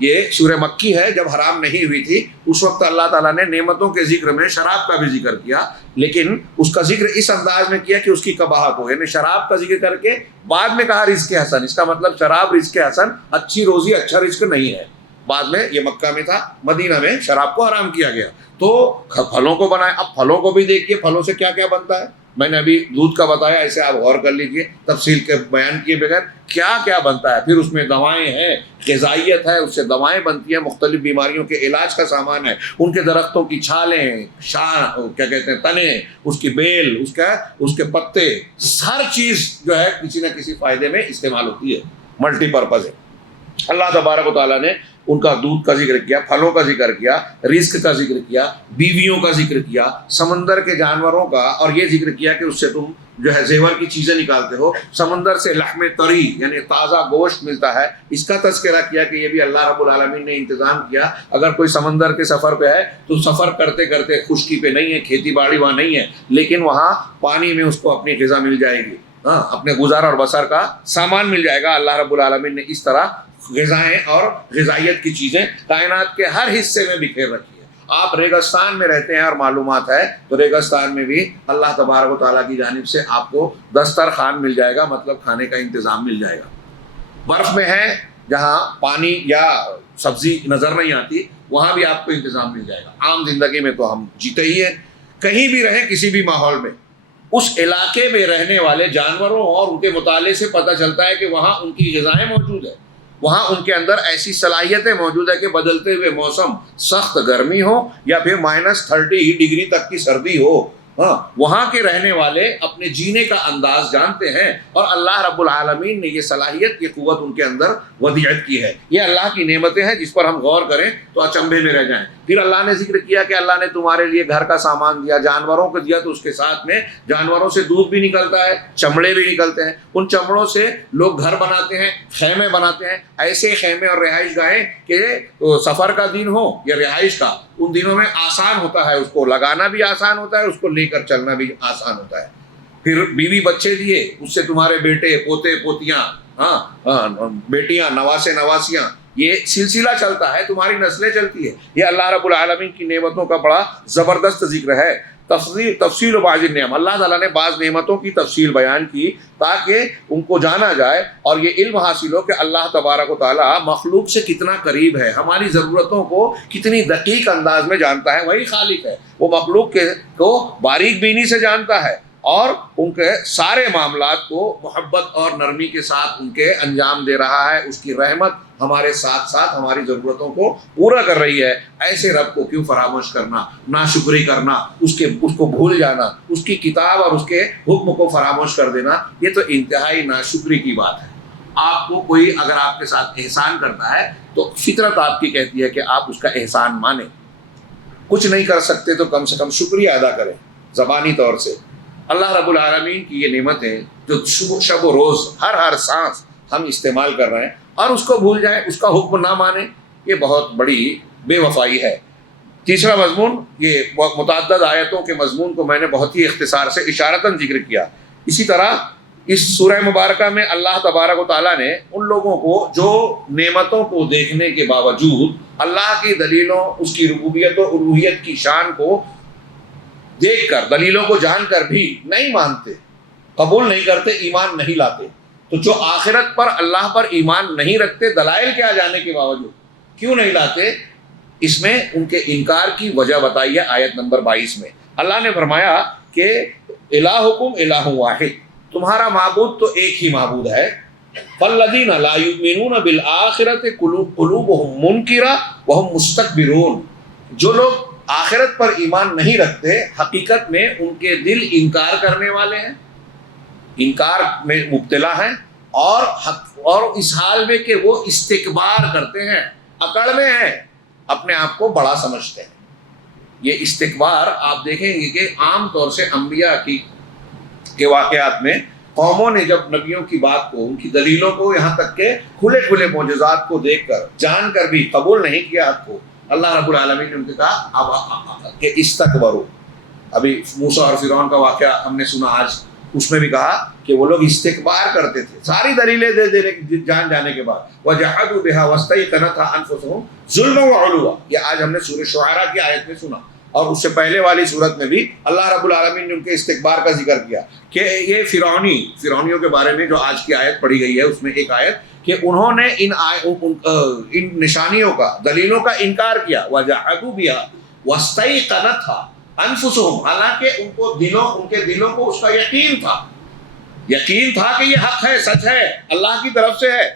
یہ سورہ مکی ہے، جب حرام نہیں ہوئی تھی اس وقت اللہ تعالیٰ نے نعمتوں کے ذکر میں شراب کا بھی ذکر کیا، لیکن اس کا ذکر اس انداز میں کیا کہ اس کی قباحت ہو. یعنی شراب کا ذکر کر کے بعد میں کہا رزق حسن. اس کا مطلب شراب رزق حسن، اچھی روزی، اچھا رزق نہیں ہے. بعد میں یہ مکہ میں تھا، مدینہ میں شراب کو حرام کیا گیا. تو پھلوں کو بنائے. اب پھلوں کو بھی دیکھیے پھلوں سے کیا کیا بنتا ہے. میں نے ابھی دودھ کا بتایا، ایسے آپ غور کر لیجئے تفصیل کے بیان کیے بغیر کیا کیا بنتا ہے. پھر اس میں دوائیں ہیں، غذائیت ہے، اس سے دوائیں بنتی ہیں، مختلف بیماریوں کے علاج کا سامان ہے. ان کے درختوں کی چھالیں، کیا کہتے ہیں، تنے، اس کی بیل، اس کے پتے، ہر چیز جو ہے کسی نہ کسی فائدے میں استعمال ہوتی ہے، ملٹی پرپز ہے. اللہ تبارک و تعالیٰ نے ان کا دودھ کا ذکر کیا، پھلوں کا ذکر کیا، رزق کا ذکر کیا، بیویوں کا ذکر کیا، سمندر کے جانوروں کا، اور یہ ذکر کیا کہ اس سے تم جو ہے زیور کی چیزیں نکالتے ہو. سمندر سے لحم طری یعنی تازہ گوشت ملتا ہے، اس کا تذکرہ کیا کہ یہ بھی اللہ رب العالمین نے انتظام کیا. اگر کوئی سمندر کے سفر پہ ہے تو سفر کرتے کرتے، خشکی پہ نہیں ہے، کھیتی باڑی وہاں نہیں ہے، لیکن وہاں پانی میں اس کو اپنی غذا مل جائے گی، ہاں، اپنے گزار اور بسر کا سامان مل جائے گا. اللہ رب العالمین نے اس طرح غذائیں اور غذائیت کی چیزیں کائنات کے ہر حصے میں بکھیر رکھی ہے. آپ ریگستان میں رہتے ہیں اور معلومات ہے تو ریگستان میں بھی اللہ تبارک و تعالیٰ کی جانب سے آپ کو دسترخوان مل جائے گا، مطلب کھانے کا انتظام مل جائے گا. برف میں ہے جہاں پانی یا سبزی نظر نہیں آتی، وہاں بھی آپ کو انتظام مل جائے گا. عام زندگی میں تو ہم جیتے ہی ہیں، کہیں بھی رہیں کسی بھی ماحول میں، اس علاقے میں رہنے والے جانوروں اور ان کے مطالعے سے پتہ چلتا ہے کہ وہاں ان کی غذائیں موجود ہیں، وہاں ان کے اندر ایسی صلاحیتیں موجود ہے کہ بدلتے ہوئے موسم، سخت گرمی ہو یا پھر -30 ڈگری تک کی سردی ہو، ہاں، وہاں کے رہنے والے اپنے جینے کا انداز جانتے ہیں. اور اللہ رب العالمین نے یہ صلاحیت، یہ قوت ان کے اندر ودیعت کی ہے. یہ اللہ کی نعمتیں ہیں جس پر ہم غور کریں تو اچنبھے میں رہ جائیں. پھر اللہ نے ذکر کیا کہ اللہ نے تمہارے لیے گھر کا سامان دیا، جانوروں کو دیا، تو اس کے ساتھ میں جانوروں سے دودھ بھی نکلتا ہے، چمڑے بھی نکلتے ہیں. ان چمڑوں سے لوگ گھر بناتے ہیں، خیمے بناتے ہیں. ایسے خیمے اور رہائش گاہیں کہ سفر کا دن ہو یا رہائش کا، ان دنوں میں آسان ہوتا ہے، اس کو لگانا بھی آسان ہوتا ہے، اس کو لے کر چلنا بھی آسان ہوتا ہے. پھر بیوی بچے دیے، اس سے تمہارے بیٹے، پوتے، پوتیاں، ہاں، بیٹیاں، نواسے، نواسیاں، یہ سلسلہ چلتا ہے، تمہاری نسلیں چلتی ہے. یہ اللہ رب العالمین کی نعمتوں کا بڑا زبردست ذکر ہے. تفصیل و بعض النعم، اللہ تعالیٰ نے بعض نعمتوں کی تفصیل بیان کی تاکہ ان کو جانا جائے اور یہ علم حاصل ہو کہ اللہ تبارک و تعالیٰ مخلوق سے کتنا قریب ہے، ہماری ضرورتوں کو کتنی دقیق انداز میں جانتا ہے. وہی خالق ہے، وہ مخلوق کو باریک بینی سے جانتا ہے اور ان کے سارے معاملات کو محبت اور نرمی کے ساتھ ان کے انجام دے رہا ہے. اس کی رحمت ہمارے ساتھ ساتھ ہماری ضرورتوں کو پورا کر رہی ہے. ایسے رب کو کیوں فراموش کرنا، ناشکری کرنا، اس کو بھول جانا، اس کی کتاب اور اس کے حکم کو فراموش کر دینا، یہ تو انتہائی ناشکری کی بات ہے. آپ کو کوئی اگر آپ کے ساتھ احسان کرتا ہے تو فطرت آپ کی کہتی ہے کہ آپ اس کا احسان مانیں. کچھ نہیں کر سکتے تو کم سے کم شکریہ ادا کریں زبانی طور سے. اللہ رب العالمین کی یہ نعمتیں جو شب و روز ہر سانس ہم استعمال کر رہے ہیں اور اس کو بھول جائیں، اس کا حکم نہ مانیں، یہ بہت بڑی بے وفائی ہے. تیسرا مضمون، یہ متعدد آیتوں کے مضمون کو میں نے بہت ہی اختصار سے اشارتاً ذکر کیا. اسی طرح اس سورہ مبارکہ میں اللہ تبارک و تعالیٰ نے ان لوگوں کو جو نعمتوں کو دیکھنے کے باوجود اللہ کی دلیلوں، اس کی ربوبیت و الوہیت کی شان کو دیکھ کر، دلیلوں کو جان کر بھی نہیں مانتے، قبول نہیں کرتے، ایمان نہیں لاتے. تو جو آخرت پر، اللہ پر ایمان نہیں رکھتے، دلائل کے آ جانے کے باوجود کیوں نہیں لاتے، اس میں ان کے انکار کی وجہ بتائی ہے آیت نمبر 22 میں. اللہ نے فرمایا کہ الہکم الہ واحد، تمہارا معبود تو ایک ہی معبود ہے. فالذین لا یؤمنون بالآخرۃ قلوبہم منکرہ وہم مستکبرون، جو لوگ آخرت پر ایمان نہیں رکھتے حقیقت میں ان کے دل انکار کرنے والے ہیں، انکار میں مبتلا ہیں، اور اس حال میں کہ وہ استکبار کرتے ہیں، اکڑ میں ہیں، اپنے آپ کو بڑا سمجھتے ہیں. یہ استکبار آپ دیکھیں گے کہ عام طور سے انبیاء کے واقعات میں قوموں نے جب نبیوں کی بات کو، ان کی دلیلوں کو، یہاں تک کہ کھلے کھلے معجزات کو دیکھ کر جان کر بھی قبول نہیں کیا حق کو، اللہ رب العالمین نے ان سے کہا اب کہ استکبروا. ابھی موسیٰ اور فرعون کا واقعہ ہم نے سنا آج، اس میں بھی کہا کہ وہ لوگ استکبار کرتے تھے ساری دلیلیں دے دینے جان جانے کے بعد. وَجَحَدُوا بِهَا وَاسْتَيْقَنَتْهَا أَنفُسُهُمْ ظُلْمًا وَعُلُوًّا، یہ آج ہم نے سورہ شعراء کی آیت میں سنا، اور اس سے پہلے والی صورت میں بھی اللہ رب العالمین نے ان کے استکبار کا ذکر کیا کہ یہ فرعونیوں کے بارے میں جو آج کی آیت پڑھی گئی ہے اس میں ایک آیت کہ انہوں نے ان نشانیوں کا، دلیلوں کا انکار کیا. وَجَحَدُوا بِهَا وَاسْتَيْقَنَتْهَا أَنفُسُهُمْ، حالانکہ ان کے دلوں کو اس کا یقین تھا کہ یہ حق ہے، سچ ہے، اللہ کی طرف سے ہے.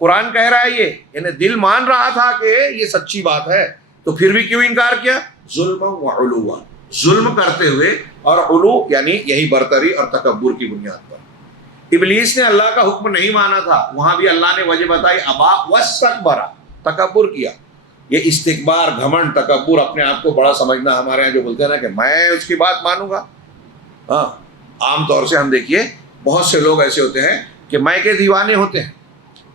قرآن کہہ رہا ہے یہ، یعنی دل مان رہا تھا کہ یہ سچی بات ہے، تو پھر بھی کیوں انکار کیا؟ ظلم و علوا، ظلم کرتے ہوئے، اور علو یعنی یہی برتری اور تکبر کی بنیاد پر. ابلیس نے اللہ کا حکم نہیں مانا تھا، وہاں بھی اللہ نے وجہ بتائی، ابا واستکبر، تکبر کیا. یہ استکبار، گھمنڈ، تکبر، اپنے آپ کو بڑا سمجھنا، ہمارے یہاں جو بولتے ہیں نا کہ میں اس کی بات مانوں گا. ہاں، عام طور سے ہم دیکھیے بہت سے لوگ ایسے ہوتے ہیں کہ میں کے دیوانے ہوتے ہیں.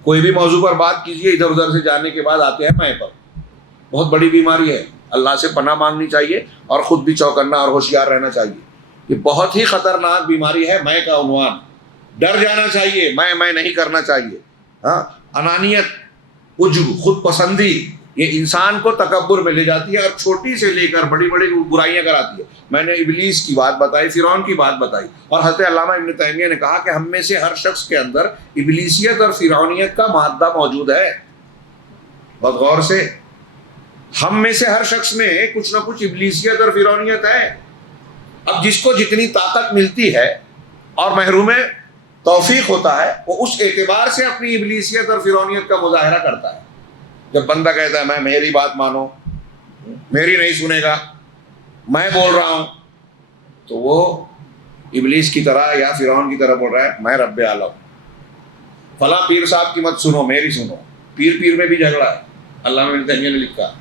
کوئی بھی موضوع پر بات کیجیے، ادھر ادھر سے جانے کے بعد آتے ہیں میں پر. بہت بڑی بیماری ہے، اللہ سے پناہ مانگنی چاہیے اور خود بھی چوکنا اور ہوشیار رہنا چاہیے. یہ بہت ہی خطرناک بیماری ہے، میں کا عنوان. ڈر جانا چاہیے، میں نہیں کرنا چاہیے. ہاں، انانیت، عجب، خود پسندی، یہ انسان کو تکبر میں لے جاتی ہے اور چھوٹی سے لے کر بڑی بڑی برائیاں کراتی ہے. میں نے ابلیس کی بات بتائی، فرعون کی بات بتائی، اور حضرت علامہ ابن تیمیہ نے کہا کہ ہم میں سے ہر شخص کے اندر ابلیسیت اور فرعونیت کا مادہ موجود ہے. بہت غور سے، ہم میں سے ہر شخص میں کچھ نہ کچھ ابلیسیت اور فرعونیت ہے. اب جس کو جتنی طاقت ملتی ہے اور محروم توفیق ہوتا ہے، وہ اس اعتبار سے اپنی ابلیسیت اور فرعونیت کا مظاہرہ کرتا ہے. جب بندہ کہتا ہے میں میری بات مانو، میری نہیں سنے گا، میں بول رہا ہوں، تو وہ ابلیس کی طرح یا فرعون کی طرح بول رہا ہے میں رب اعلیٰ ہوں. فلاں پیر صاحب کی مت سنو، میری سنو. پیر میں بھی جھگڑا ہے. علامہ ابن تیمیہ نے لکھا،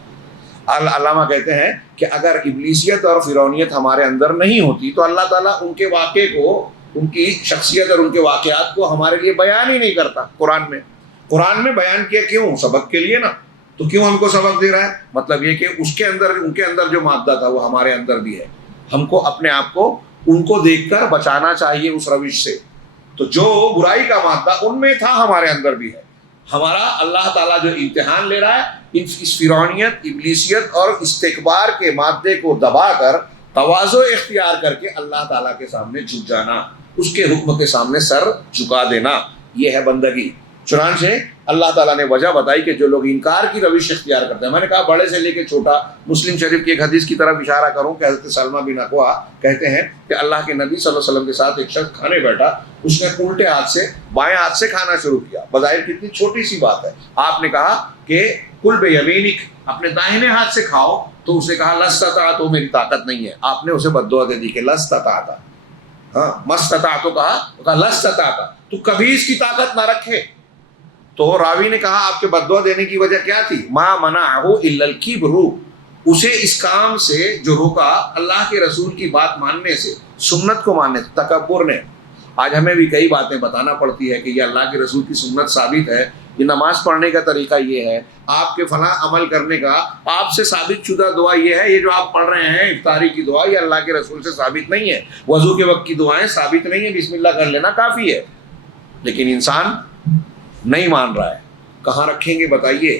علامہ کہتے ہیں کہ اگر ابلیسیت اور فرعونیت ہمارے اندر نہیں ہوتی تو اللہ تعالیٰ ان کے واقعے کو، ان کی شخصیت اور ان کے واقعات کو ہمارے لیے بیان ہی نہیں کرتا. قرآن میں بیان کیا کیوں؟ سبق کے لیے نا. تو کیوں ہم کو سبق دے رہا ہے؟ مطلب یہ کہ اس کے اندر، ان کے اندر جو مادہ تھا وہ ہمارے اندر بھی ہے. ہم کو اپنے آپ کو ان کو دیکھ کر بچانا چاہیے اس روش سے. تو جو برائی کا مادہ ان میں تھا ہمارے اندر بھی ہے. ہمارا اللہ تعالیٰ جو امتحان لے رہا ہے اس فرعونیت، ابلیسیت اور استکبار کے مادے کو دبا کر تواضع اختیار کر کے اللہ تعالیٰ کے سامنے جھک جانا، اس کے حکم کے سامنے سر جھکا دینا، یہ ہے بندگی. چنانچہ اللہ تعالیٰ نے وجہ بتائی کہ جو لوگ انکار کی روش اختیار کرتے ہیں، میں نے کہا بڑے سے لے کے چھوٹا. مسلم شریف کی ایک حدیث کی طرف اشارہ کروں کہ حضرت سلمہ بن اکوع کہتے ہیں کہ اللہ کے نبی صلی اللہ علیہ وسلم کے ساتھ ایک شخص کھانے بیٹھا، اس نے الٹے ہاتھ سے، بائیں ہاتھ سے کھانا شروع کیا. بظاہر کتنی چھوٹی سی بات ہے. آپ نے کہا کہ کل بیمینک، اپنے داہنے ہاتھ سے کھاؤ. تو اس نے کہا لستطعت، تو میری طاقت نہیں ہے. آپ نے اسے بددعا دے دی کہ لستطعت. ہاں، مستطعت کہا لستطعت، تو کبھی اس کی طاقت نہ رکھے. تو راوی نے کہا آپ کے بددعا دینے کی وجہ کیا تھی؟ ما منعہ الا الکبر، اسے اس کام سے جو روکا اللہ کے رسول کی بات ماننے سے، سنت کو ماننے سے، تکبر نے. آج ہمیں بھی کئی باتیں بتانا پڑتی ہے کہ یہ اللہ کے رسول کی سنت ثابت ہے، یہ نماز پڑھنے کا طریقہ یہ ہے، آپ کے فلاں عمل کرنے کا آپ سے ثابت شدہ دعا یہ ہے، یہ جو آپ پڑھ رہے ہیں افطاری کی دعا یہ اللہ کے رسول سے ثابت نہیں ہے، وضو کے وقت کی دعائیں ثابت نہیں ہیں، بسم اللہ کر لینا کافی ہے. لیکن انسان نہیں مان رہا ہے. کہاں رکھیں گے بتائیے؟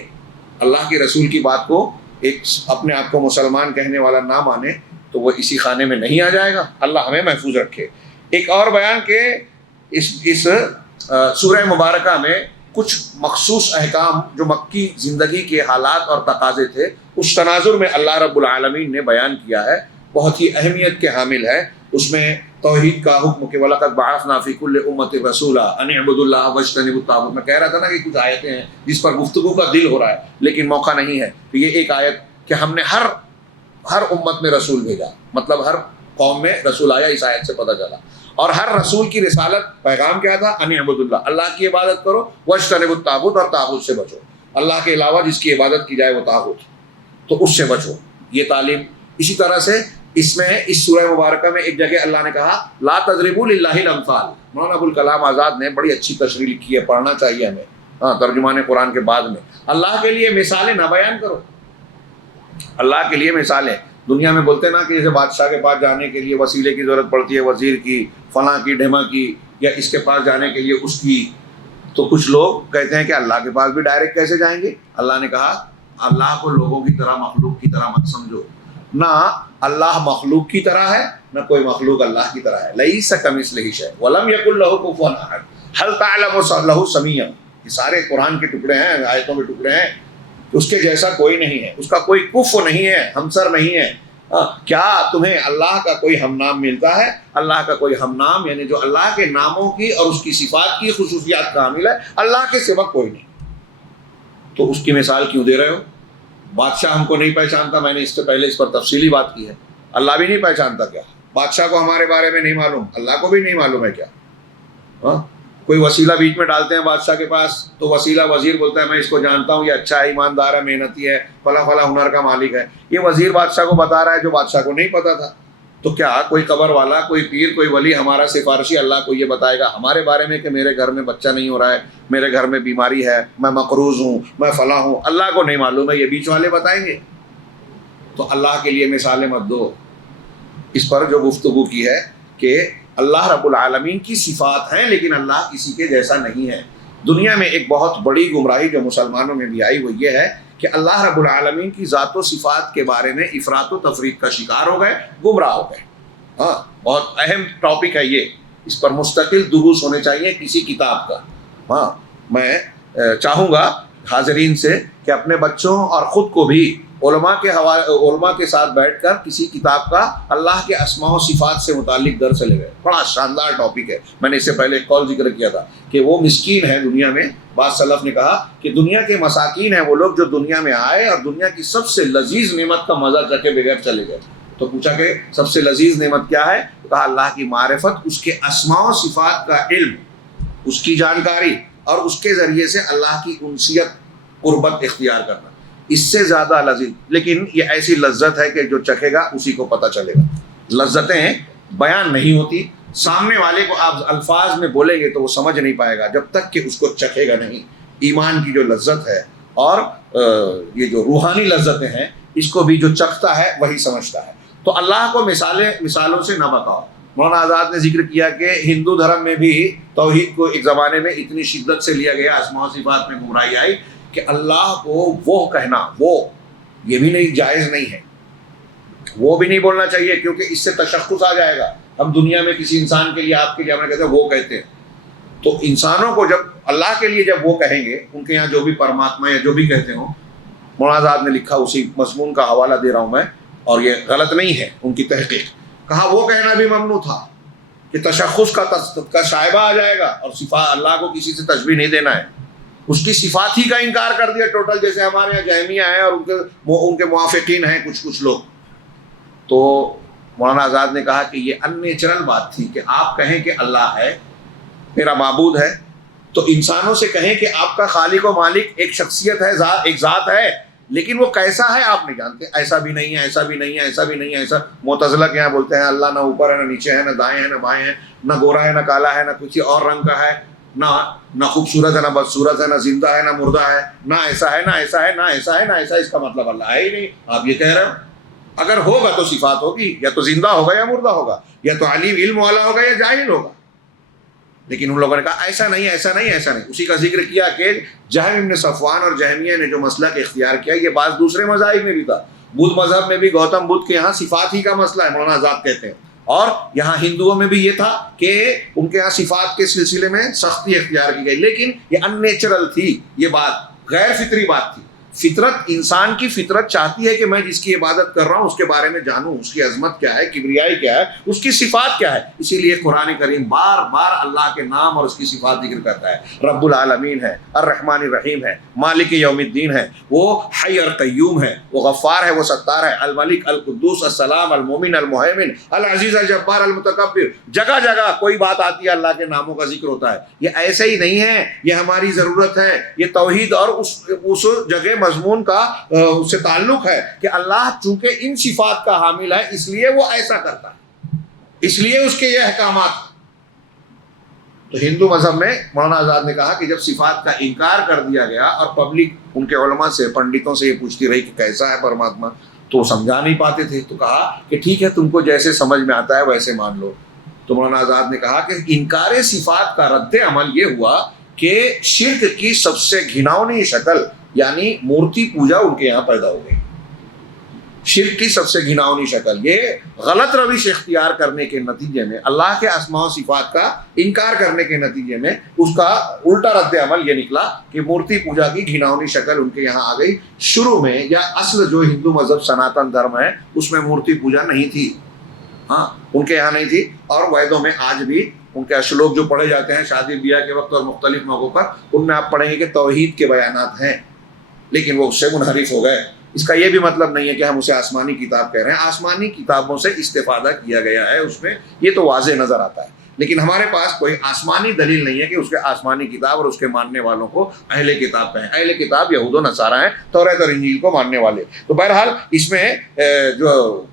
اللہ کے رسول کی بات کو ایک اپنے آپ کو مسلمان کہنے والا نہ مانے تو وہ اسی خانے میں نہیں آ جائے گا. اللہ ہمیں محفوظ رکھے. ایک اور بیان کہ اس سورہ مبارکہ میں کچھ مخصوص احکام جو مکی زندگی کے حالات اور تقاضے تھے، اس تناظر میں اللہ رب العالمین نے بیان کیا ہے. بہت ہی اہمیت کے حامل ہے. اس میں توحید کا حکم کہ وَلَقَدْ بَعَثْنَا فِي كُلِّ أُمَّةٍ رَسُولًا أَنِ اعْبُدُوا اللَّهَ وَاجْتَنِبُوا الطَّاغُوتَ. میں کہہ رہا تھا نا کہ کچھ آیتیں ہیں جس پر گفتگو کا دل ہو رہا ہے لیکن موقع نہیں ہے. تو یہ ایک آیت کہ ہم نے ہر امت میں رسول بھیجا، مطلب ہر قوم میں رسول آیا، اس آیت سے پتہ چلا. اور ہر رسول کی رسالت پیغام کیا تھا؟ ان اعبدوا اللہ، اللہ کی عبادت کرو، واجتنبوا الطاغوت، اور طاغوت سے بچو. اللہ کے علاوہ جس کی عبادت کی جائے وہ طاغوت، تو اس سے بچو. یہ تعلیم. اسی طرح سے اس میں اس سورہ مبارکہ میں ایک جگہ اللہ نے کہا لا تضربوا للہ الامثال. مولانا ابوالکلام آزاد نے بڑی اچھی تشریح لکھی ہے، پڑھنا چاہیے ہمیں. ترجمان قرآن کے بعد میں اللہ کے لیے مثالیں نہ بیان کرو. اللہ کے لیے مثالیں. دنیا میں بولتے ہیں نا کہ جیسے بادشاہ کے پاس جانے کے لیے وسیلے کی ضرورت پڑتی ہے، وزیر کی، فلاں کی، ڈھیما کی، یا اس کے پاس جانے کے لیے اس کی. تو کچھ لوگ کہتے ہیں کہ اللہ کے پاس بھی ڈائریکٹ کیسے جائیں گے؟ اللہ نے کہا اللہ کو لوگوں کی طرح، مخلوق کی طرح مت سمجھو. نہ اللہ مخلوق کی طرح ہے، نہ کوئی مخلوق اللہ کی طرح ہے. لیس کمثلہ شیء ولم یکن لہ کفوا احد هل تعلم له سمیع. یہ سارے قرآن کے ٹکڑے ہیں، آیتوں کے ٹکڑے ہیں. اس کے جیسا کوئی نہیں ہے، اس کا کوئی کفو نہیں ہے، ہمسر نہیں ہے. کیا تمہیں اللہ کا کوئی ہم نام ملتا ہے؟ اللہ کا کوئی ہم نام یعنی جو اللہ کے ناموں کی اور اس کی صفات کی خصوصیات کا حامل ہے، اللہ کے سوا کوئی نہیں. تو اس کی مثال کیوں دے رہے ہو؟ بادشاہ ہم کو نہیں پہچانتا، میں نے اس سے پہلے اس پر تفصیلی بات کی ہے. اللہ بھی نہیں پہچانتا کیا؟ بادشاہ کو ہمارے بارے میں نہیں معلوم، اللہ کو بھی نہیں معلوم ہے کیا؟ کوئی وسیلہ بیچ میں ڈالتے ہیں بادشاہ کے پاس، تو وسیلہ وزیر بولتا ہے میں اس کو جانتا ہوں، یہ اچھا ہے، ایماندار ہے، محنتی ہے، فلاں فلاں ہنر کا مالک ہے. یہ وزیر بادشاہ کو بتا رہا ہے جو بادشاہ کو نہیں پتا تھا. تو کیا کوئی قبر والا، کوئی پیر، کوئی ولی ہمارا سفارشی اللہ کو یہ بتائے گا ہمارے بارے میں کہ میرے گھر میں بچہ نہیں ہو رہا ہے، میرے گھر میں بیماری ہے، میں مقروض ہوں، میں فلاں ہوں؟ اللہ کو نہیں معلوم ہے، یہ بیچ والے بتائیں گے. تو اللہ کے لیے مثالیں مت دو. اس پر جو گفتگو کی ہے کہ اللہ رب العالمین کی صفات ہیں لیکن اللہ کسی کے جیسا نہیں ہے. دنیا میں ایک بہت بڑی گمراہی جو مسلمانوں میں بھی آئی وہ یہ ہے کہ اللہ رب العالمین کی ذات و صفات کے بارے میں افراط و تفریط کا شکار ہو گئے، گمراہ ہو گئے. بہت اہم ٹاپک ہے یہ، اس پر مستقل دروس ہونے چاہیے کسی کتاب کا. میں چاہوں گا حاضرین سے کہ اپنے بچوں اور خود کو بھی علماء کے ساتھ بیٹھ کر کسی کتاب کا اللہ کے اسماء و صفات سے متعلق درس لے گئے. بڑا شاندار ٹاپک ہے. میں نے اس سے پہلے ایک کال ذکر کیا تھا کہ وہ مسکین ہے دنیا میں. بعض سلف نے کہا کہ دنیا کے مساکین ہیں وہ لوگ جو دنیا میں آئے اور دنیا کی سب سے لذیذ نعمت کا مزہ چکے بغیر چلے گئے. تو پوچھا کہ سب سے لذیذ نعمت کیا ہے؟ تو کہا اللہ کی معرفت، اس کے اسماء و صفات کا علم، اس کی جانکاری، اور اس کے ذریعے سے اللہ کی انسیت، قربت اختیار کرنا. اس سے زیادہ لذیذ. لیکن یہ ایسی لذت ہے کہ جو چکھے گا اسی کو پتہ چلے گا. لذتیں بیان نہیں ہوتی. سامنے والے کو آپ الفاظ میں بولیں گے تو وہ سمجھ نہیں پائے گا جب تک کہ اس کو چکھے گا نہیں. ایمان کی جو لذت ہے اور یہ جو روحانی لذتیں ہیں، اس کو بھی جو چکھتا ہے وہی سمجھتا ہے. تو اللہ کو مثالوں سے نہ بتاؤ. مولانا آزاد نے ذکر کیا کہ ہندو دھرم میں بھی توحید کو ایک زمانے میں اتنی شدت سے لیا گیا، اسماء و صفات میں گمراہی آئی کہ اللہ کو وہ کہنا، وہ یہ بھی نہیں جائز نہیں ہے، وہ بھی نہیں بولنا چاہیے کیونکہ اس سے تشخص آ جائے گا. ہم دنیا میں کسی انسان کے لیے، آپ کے لیے ہم کہتے ہیں وہ کہتے ہیں. تو انسانوں کو جب اللہ کے لیے جب وہ کہیں گے، ان کے یہاں جو بھی پرماتما یا جو بھی کہتے ہوں، مولانا آزاد نے لکھا، اسی مضمون کا حوالہ دے رہا ہوں میں، اور یہ غلط نہیں ہے ان کی تحقیق. کہا وہ کہنا بھی ممنوع تھا کہ تشخص کا شائبہ آ جائے گا، اور صفات اللہ کو کسی سے تشبیہ نہیں دینا ہے. اس کی صفات ہی کا انکار کر دیا ٹوٹل، جیسے ہمارے یہاں جہمیہ ہیں اور ان کے موافقین ہیں کچھ لوگ. تو مولانا آزاد نے کہا کہ یہ ان نیچرل بات تھی کہ آپ کہیں کہ اللہ ہے، میرا معبود ہے. تو انسانوں سے کہیں کہ آپ کا خالق و مالک ایک شخصیت ہے، ایک ذات ہے، لیکن وہ کیسا ہے آپ نہیں جانتے. ایسا بھی نہیں ہے، ایسا بھی نہیں ہے، ایسا بھی نہیں ہے. ایسا معتزلہ کے یہاں بولتے ہیں اللہ نہ اوپر ہے، نہ نیچے ہے، نہ دائیں ہے، نہ بائیں ہے، نہ گورا ہے، نہ کالا ہے، نہ کسی اور رنگ کا ہے، نہ خوبصورت ہے، نہ بدصورت ہے، نہ زندہ ہے، نہ مردہ ہے، نہ ایسا ہے، نہ ایسا ہے، نہ ایسا ہے، نہ ایسا. اس کا مطلب اللہ ہے ہی نہیں. آپ یہ کہہ رہے ہو. اگر ہوگا تو صفات ہوگی، یا تو زندہ ہوگا یا مردہ ہوگا، یا تو علیم علم والا ہوگا یا جاہل ہوگا. لیکن ان لوگوں نے کہا ایسا نہیں، ایسا نہیں، ایسا نہیں. اسی کا ذکر کیا کہ جہم ابن صفوان اور جہمیہ نے جو مسلک اختیار کیا، یہ بعض دوسرے مذاہب میں بھی تھا. بدھ مذہب میں بھی گوتم بدھ کے یہاں صفات ہی کا مسئلہ ہے، مولانا آزاد کہتے ہیں. اور یہاں ہندوؤں میں بھی یہ تھا کہ ان کے یہاں صفات کے سلسلے میں سختی اختیار کی گئی. لیکن یہ ان نیچرل تھی، یہ بات غیر فطری بات تھی. فطرت، انسان کی فطرت چاہتی ہے کہ میں جس کی عبادت کر رہا ہوں اس کے بارے میں جانوں، اس کی عظمت کیا ہے، کبریائی کیا ہے، اس کی صفات کیا ہے. اسی لیے قرآن کریم بار بار اللہ کے نام اور اس کی صفات ذکر کرتا ہے. رب العالمین ہے، الرحمن الرحیم ہے، مالک یوم الدین ہے، وہ حی اور قیوم ہے، وہ غفار ہے، وہ ستار ہے، الملک، القدوس، السلام، المومن، المہیمن، العزیز، الجبار، المتکبر. جگہ جگہ کوئی بات آتی ہے اللہ کے ناموں کا ذکر ہوتا ہے. یہ ایسے ہی نہیں ہے، یہ ہماری ضرورت ہے. یہ توحید اور اس جگہ مضمون کا اس سے تعلق ہے کہ اللہ چونکہ ان صفات کا حامل ہے اس لیے وہ ایسا کرتا ہے، اس لیے اس کے یہ احکامات. تو ہندو مذہب میں مولانا آزاد نے کہا کہ جب صفات کا انکار کر دیا گیا اور پبلک ان کے علماء سے، پنڈتوں سے یہ پوچھتی رہی کہ کیسا ہے پرماتما، تو وہ سمجھا نہیں پاتے تھے. تو کہا کہ ٹھیک ہے، تم کو جیسے سمجھ میں آتا ہے ویسے مان لو. تو مولانا آزاد نے کہا کہ انکار صفات کا رد عمل یہ ہوا کہ شرک کی سب سے گھناؤنی شکل یعنی مورتی پوجا ان کے یہاں پیدا ہو گئی. شرک کی سب سے گھناؤنی شکل، یہ غلط روش اختیار کرنے کے نتیجے میں، اللہ کے اسماء و صفات کا انکار کرنے کے نتیجے میں اس کا الٹا رد عمل یہ نکلا کہ مورتی پوجا کی گھناؤنی شکل ان کے یہاں آ گئی. شروع میں یا اصل جو ہندو مذہب سناتن دھرم ہے اس میں مورتی پوجا نہیں تھی، ہاں ان کے یہاں نہیں تھی. اور ویدوں میں آج بھی ان کے اشلوک جو پڑھے جاتے ہیں شادی بیاہ کے وقت اور مختلف موقعوں پر، ان میں آپ پڑھیں گے کہ توحید کے بیانات ہیں، لیکن وہ اس سے منحرف ہو گئے. اس کا یہ بھی مطلب نہیں ہے کہ ہم اسے آسمانی کتاب کہہ رہے ہیں. آسمانی کتابوں سے استفادہ کیا گیا ہے اس میں، یہ تو واضح نظر آتا ہے، لیکن ہمارے پاس کوئی آسمانی دلیل نہیں ہے کہ اس کے آسمانی کتاب اور اس کے ماننے والوں کو اہل کتاب کہیں. اہل کتاب یہود و نصارہ ہیں، توریت اور انجیل کو ماننے والے. تو بہرحال اس میں جو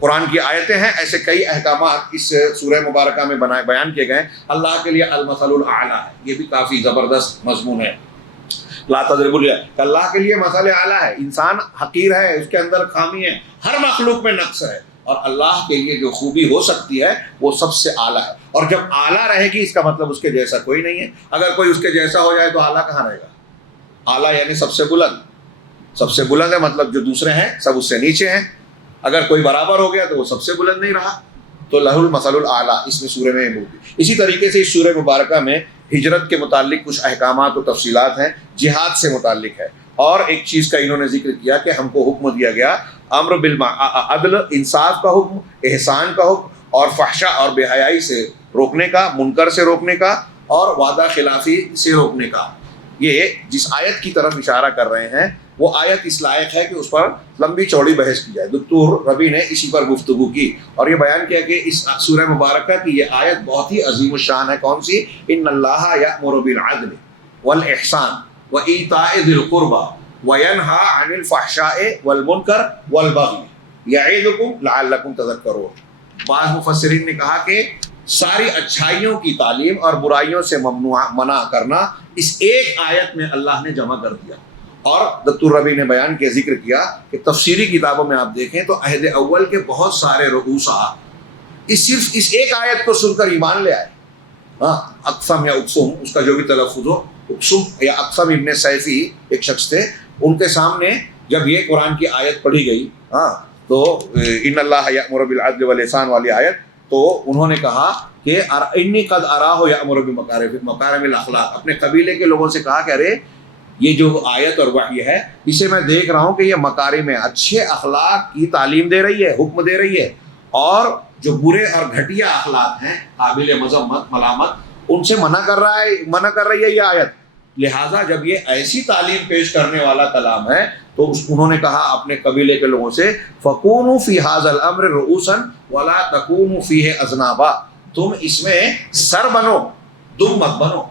قرآن کی آیتیں ہیں، ایسے کئی احکامات اس سورہ مبارکہ میں بیان کیے گئے. اللہ کے لیے المثل الاعلیٰ ہے، یہ بھی کافی زبردست مضمون ہے. لا تضربوا کہ اللہ کے لیے مثل اعلیٰ ہے. انسان حقیر ہے، اس کے اندر خامی ہے، ہر مخلوق میں نقص ہے، اور اللہ کے لیے جو خوبی ہو سکتی ہے وہ سب سے اعلیٰ ہے. اور جب اعلیٰ رہے گی اس کا مطلب اس کے جیسا کوئی نہیں ہے. اگر کوئی اس کے جیسا ہو جائے تو اعلیٰ کہاں رہے گا؟ اعلیٰ یعنی سب سے بلند. سب سے بلند ہے مطلب جو دوسرے ہیں سب اس سے نیچے ہیں. اگر کوئی برابر ہو گیا تو وہ سب سے بلند نہیں رہا. تو لہ المثل الاعلیٰ اس میں سورہ میں موجود. اسی طریقے سے اس سورہ مبارکہ میں ہجرت کے متعلق کچھ احکامات و تفصیلات ہیں، جہاد سے متعلق ہے. اور ایک چیز کا انہوں نے ذکر کیا کہ ہم کو حکم دیا گیا امر بالعدل، انصاف کا حکم، احسان کا حکم، اور فحشاء اور بے حیائی سے روکنے کا، منکر سے روکنے کا، اور وعدہ خلافی سے روکنے کا. یہ جس آیت کی طرف اشارہ کر رہے ہیں وہ آیت اس لائق ہے کہ اس پر لمبی چوڑی بحث کی جائے. دکتور ربی نے اسی پر گفتگو کی اور یہ بیان کیا کہ اس سورہ مبارکہ کی یہ آیت بہت ہی عظیم الشان ہے. کون سی؟ ان اللہ یأمر بالعدل والاحسان وایتاء ذی القربى وینہی عن الفحشاء والمنکر والبغی یعظکم لعلکم تذکرون. بعض مفسرین نے کہا کہ ساری اچھائیوں کی تعلیم اور برائیوں سے منع کرنا اس ایک آیت میں اللہ نے جمع کر دیا. اور دکتور ربی نے بیان کیا، ذکر کیا کہ تفسیری کتابوں میں آپ دیکھیں تو عہد اول کے بہت سارے رؤوسا صرف اس ایک آیت کو سن کر ایمان لے آئے. ہاں، اقسم یا اقسم، اس کا جو بھی تلفظ ہو، اقسم یا اقسم ابن سیفی ایک شخص تھے، ان کے سامنے جب یہ قرآن کی آیت پڑھی گئی، ہاں، تو ان اللہ یأمر بالعدل والاحسان والی آیت، تو انہوں نے کہا کہ انی قد اراہ یأمر بمکارم الاخلاق. اپنے قبیلے کے لوگوں سے کہا کہ ارے یہ جو آیت اور وحی ہے اسے میں دیکھ رہا ہوں کہ یہ مکارم اچھے اخلاق کی تعلیم دے رہی ہے، حکم دے رہی ہے، اور جو برے اور گھٹیا اخلاق ہیں قابل مذمت، ملامت، ان سے منع کر رہی ہے یہ آیت. لہٰذا جب یہ ایسی تعلیم پیش کرنے والا کلام ہے تو انہوں نے کہا اپنے قبیلے کے لوگوں سے فَكُونُوا فِي هَذَا الْأَمْرِ رُؤُوسًا وَلَا تَكُونُوا فِيهِ أَذْنَابًا. تم اس میں سر بنو، دم مت بنو.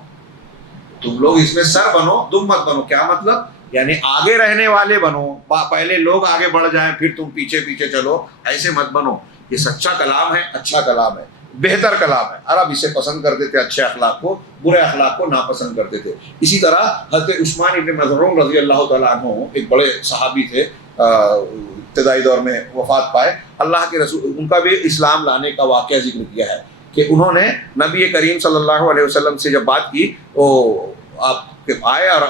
تم لوگ اس میں سر بنو، دم مت بنو. کیا مطلب؟ یعنی آگے رہنے والے بنو، پہلے لوگ آگے بڑھ جائیں پھر تم پیچھے پیچھے چلو، ایسے مت بنو. یہ سچا کلام ہے، اچھا کلام ہے، بہتر کلام ہے. عرب اسے پسند کرتے تھے، اچھے اخلاق کو، برے اخلاق کو ناپسند کرتے تھے. اسی طرح حضرت عثمان ابن مظعون رضی اللہ تعالیٰ عنہ ایک بڑے صحابی تھے، ابتدائی دور میں وفات پائے. اللہ کے رسول، ان کا بھی اسلام لانے کا واقعہ ذکر کیا ہے کہ انہوں نے نبی کریم صلی اللہ علیہ وسلم سے جب بات کی تو آپ کے آئے اور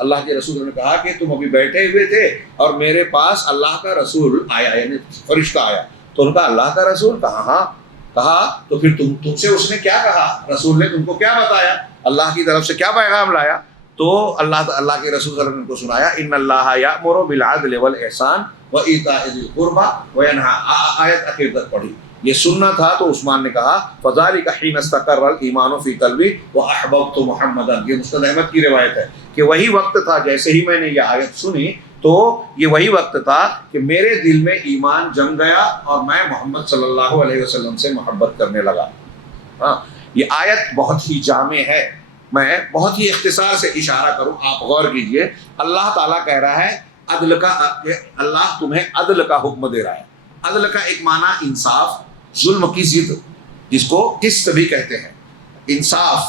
اللہ کے رسول نے کہا کہ تم ابھی بیٹھے ہوئے تھے اور میرے پاس اللہ کا رسول آیا، یعنی فرشتہ آیا. تو ان کا اللہ کا رسول کہا؟ ہاں. کہا تو پھر تم سے اس نے کیا کہا؟ رسول نے تم کو کیا بتایا؟ اللہ کی طرف سے کیا پیغام لایا؟ تو اللہ کے رسول صلی اللہ علیہ وسلم کو سنایا ان اللہ یأمر بالعدل والاحسان وایتاء ذی القربى وینہی، آیت اخیر تک پڑھی. یہ سننا تھا تو عثمان نے کہا فذلک حین استقر الایمان فی قلبی واحببت محمدا. یہ مسند احمد کی روایت ہے کہ وہی وقت تھا جیسے ہی میں نے یہ آیت سنی تو یہ وہی وقت تھا کہ میرے دل میں ایمان جم گیا اور میں محمد صلی اللہ علیہ وسلم سے محبت کرنے لگا. ہاں یہ آیت بہت ہی جامع ہے. میں بہت ہی اختصار سے اشارہ کروں، آپ غور کیجئے. اللہ تعالیٰ کہہ رہا ہے عدل کا، اللہ تمہیں عدل کا حکم دے رہا ہے. عدل کا ایک معنی انصاف، ظلم کی ضد، جس کو قسط بھی کہتے ہیں. انصاف،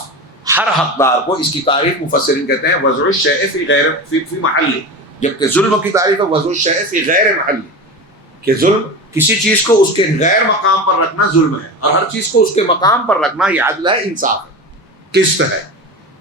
ہر حقدار کو. اس کی تعریف مفسرین کہتے ہیں وضع الشیء فی محلہ، جبکہ ظلم کی تعریف ہے وضع الشیء فی غیر محلہ، کہ ظلم کسی چیز کو اس کے غیر مقام پر رکھنا ظلم ہے، اور ہر چیز کو اس کے مقام پر رکھنا یہ عدل ہے، انصاف ہے، قسط ہے.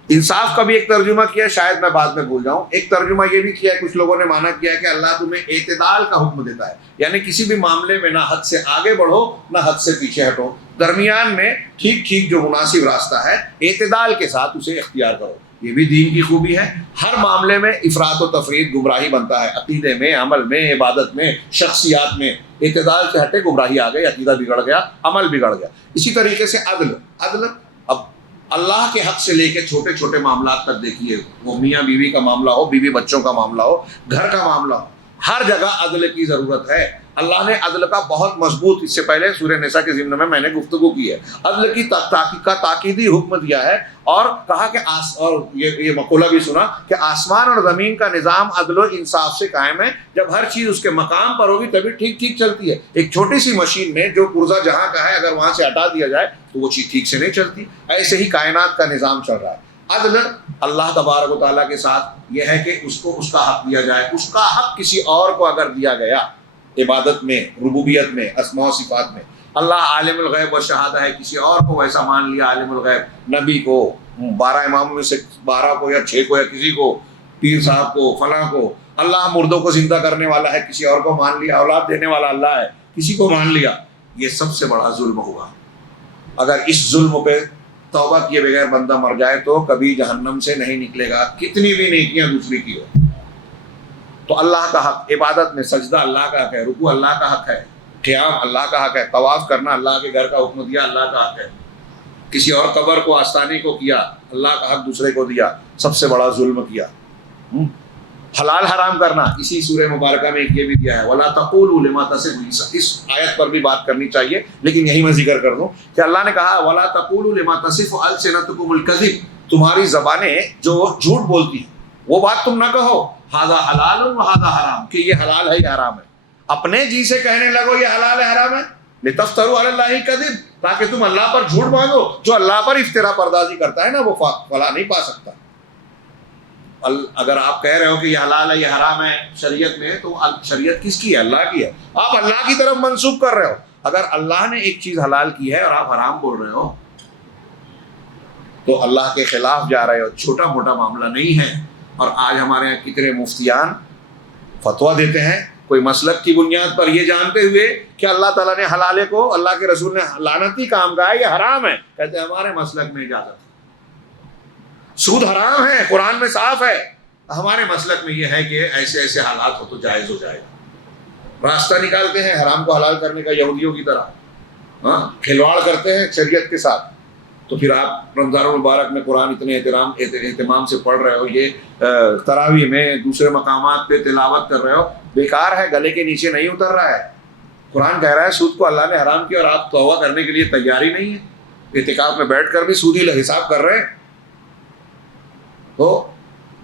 انصاف کا بھی ایک ترجمہ کیا، شاید میں بعد میں بھول جاؤں. ایک ترجمہ یہ بھی کیا ہے، کچھ لوگوں نے مانا کیا ہے کہ اللہ تمہیں اعتدال کا حکم دیتا ہے، یعنی کسی بھی معاملے میں نہ حد سے آگے بڑھو نہ حد سے پیچھے ہٹو، درمیان میں ٹھیک ٹھیک جو مناسب راستہ ہے اعتدال کے ساتھ اسے اختیار کرو. یہ بھی دین کی خوبی ہے. ہر معاملے میں افراط و تفریط گمراہی بنتا ہے، عقیدے میں، عمل میں، عبادت میں، شخصیات میں. اعتدال سے ہٹے گمراہی آ گئی، عقیدہ بگڑ گیا، عمل بگڑ گیا. اسی طریقے سے عدل. اب اللہ کے حق سے لے کے چھوٹے چھوٹے معاملات تک دیکھیے، وہ میاں بیوی کا معاملہ ہو، بیوی بچوں کا معاملہ ہو، گھر کا معاملہ ہو، ہر جگہ عدل کی ضرورت ہے. اللہ نے عدل کا بہت مضبوط، اس سے پہلے سورہ نساء کے ضمن میں نے گفتگو کی ہے، عدل کی تاکیدی حکم دیا ہے، اور کہا کہ اور یہ مقولہ بھی سنا کہ آسمان اور زمین کا نظام عدل و انصاف سے قائم ہے. جب ہر چیز اس کے مقام پر ہوگی تبھی ٹھیک ٹھیک چلتی ہے. ایک چھوٹی سی مشین میں جو پرزہ جہاں کا ہے اگر وہاں سے ہٹا دیا جائے تو وہ چیز ٹھیک سے نہیں چلتی. ایسے ہی کائنات کا نظام چل رہا ہے. عدل اللہ تبارک و تعالیٰ کے ساتھ یہ ہے کہ اس کو اس کا حق دیا جائے. اس کا حق کسی اور کو اگر دیا گیا، عبادت میں، ربوبیت میں، اسماء و صفات میں، اللہ عالم الغیب و شہادہ ہے، کسی اور کو ویسا مان لیا عالم الغیب، نبی کو، 12 اماموں میں سے 12 کو یا 6 کو یا کسی کو، پیر صاحب کو، فلاں کو. اللہ مردوں کو زندہ کرنے والا ہے، کسی اور کو مان لیا. اولاد دینے والا اللہ ہے، کسی کو مان لیا. یہ سب سے بڑا ظلم ہوا. اگر اس ظلم پہ توبہ کیے بغیر بندہ مر جائے تو کبھی جہنم سے نہیں نکلے گا، کتنی بھی نیکیاں دوسری کی ہو. تو اللہ کا حق، عبادت میں سجدہ اللہ کا حق ہے، رکوع اللہ کا حق ہے، قیام اللہ کا حق ہے، طواف کرنا اللہ کے گھر کا حکم دیا اللہ کا حق ہے. کسی اور قبر کو، آستانے کو کیا، اللہ کا حق دوسرے کو دیا، سب سے بڑا ظلم کیا. حلال حرام کرنا، اسی سورہ مبارکہ میں یہ بھی دیا ہے وَلَا تَقُولُوا لِمَا تَصِفُ. اس آیت پر بھی بات کرنی چاہیے، لیکن یہی میں ذکر کر دوں کہ اللہ نے کہا وَلَا تَقُولُوا لِمَا تَصِفُ أَلْسِنَتُكُمُ الْكَذِبَ. تمہاری زبانیں جو جھوٹ بولتی ہیں وہ بات تم نہ کہو ھذا حلال وھذا حرام، کہ یہ حلال ہے یہ حرام ہے. اپنے جی سے کہنے لگو یہ حلال ہے حرام ہے، لِتَفْتَرُوا عَلَى اللَّهِ الْكَذِبَ، تاکہ تم اللہ پر جھوٹ مانگو. جو اللہ پر افترا پردازی کرتا ہے نا وہ فلاح نہیں پا سکتا. اگر آپ کہہ رہے ہو کہ یہ حلال ہے یہ حرام ہے شریعت میں، تو شریعت کس کی ہے؟ اللہ کی ہے. آپ اللہ کی طرف منسوب کر رہے ہو. اگر اللہ نے ایک چیز حلال کی ہے اور آپ حرام بول رہے ہو تو اللہ کے خلاف جا رہے ہو. چھوٹا موٹا معاملہ نہیں ہے. اور آج ہمارے یہاں کتنے مفتیان فتویٰ دیتے ہیں کوئی مسلک کی بنیاد پر، یہ جانتے ہوئے کہ اللہ تعالیٰ نے حلالے کو، اللہ کے رسول نے لعنتی کام کہا ہے یہ حرام ہے، کہتے ہیں ہمارے مسلک میں اجازت ہے. سود حرام ہے، قرآن میں صاف ہے، ہمارے مسلک میں یہ ہے کہ ایسے ایسے حالات ہو تو جائز ہو جائے گا. راستہ نکالتے ہیں حرام کو حلال کرنے کا یہودیوں کی طرح، کھلواڑ کرتے ہیں شریعت کے ساتھ. تو پھر آپ رمضان المبارک میں قرآن اتنے اہتمام سے پڑھ رہے ہو، یہ تراویح میں دوسرے مقامات پہ تلاوت کر رہے ہو، بیکار ہے، گلے کے نیچے نہیں اتر رہا ہے. قرآن کہہ رہا ہے سود کو اللہ نے حرام کیا اور آپ توبہ کرنے کے لیے تیاری نہیں ہے، اعتکاف میں بیٹھ کر بھی سودی حساب کر رہے ہیں. تو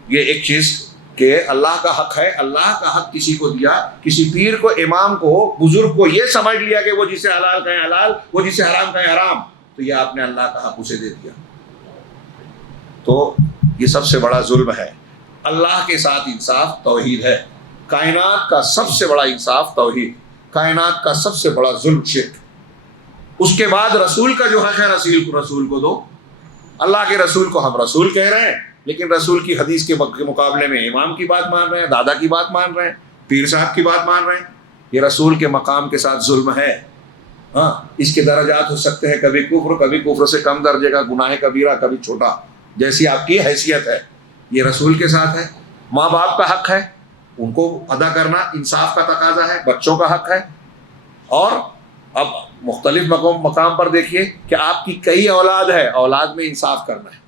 یہ ایک چیز کہ اللہ کا حق ہے، اللہ کا حق کسی کو دیا، کسی پیر کو، امام کو، بزرگ کو یہ سمجھ لیا کہ وہ جسے حلال کہیں حلال، وہ جسے حرام کہیں حرام، تو یہ آپ نے اللہ کا حق اسے دے دیا. تو یہ سب سے بڑا ظلم ہے. اللہ کے ساتھ انصاف توحید ہے. کائنات کا سب سے بڑا انصاف توحید، کائنات کا سب سے بڑا ظلم شرک. اس کے بعد رسول کا جو حق ہے رسول کو دو. اللہ کے رسول کو ہم رسول کہہ رہے ہیں، لیکن رسول کی حدیث کے مقابلے میں امام کی بات مان رہے ہیں، دادا کی بات مان رہے ہیں، پیر صاحب کی بات مان رہے ہیں. یہ رسول کے مقام کے ساتھ ظلم ہے. اس کے درجات ہو سکتے ہیں کبھی کفر سے کم درجے کا گناہ کبیرہ، کبھی چھوٹا، جیسی آپ کی حیثیت ہے. یہ رسول کے ساتھ ہے. ماں باپ کا حق ہے، ان کو ادا کرنا انصاف کا تقاضا ہے، بچوں کا حق ہے. اور اب مختلف مقام پر دیکھیے کہ آپ کی کئی اولاد ہے، اولاد میں انصاف کرنا ہے.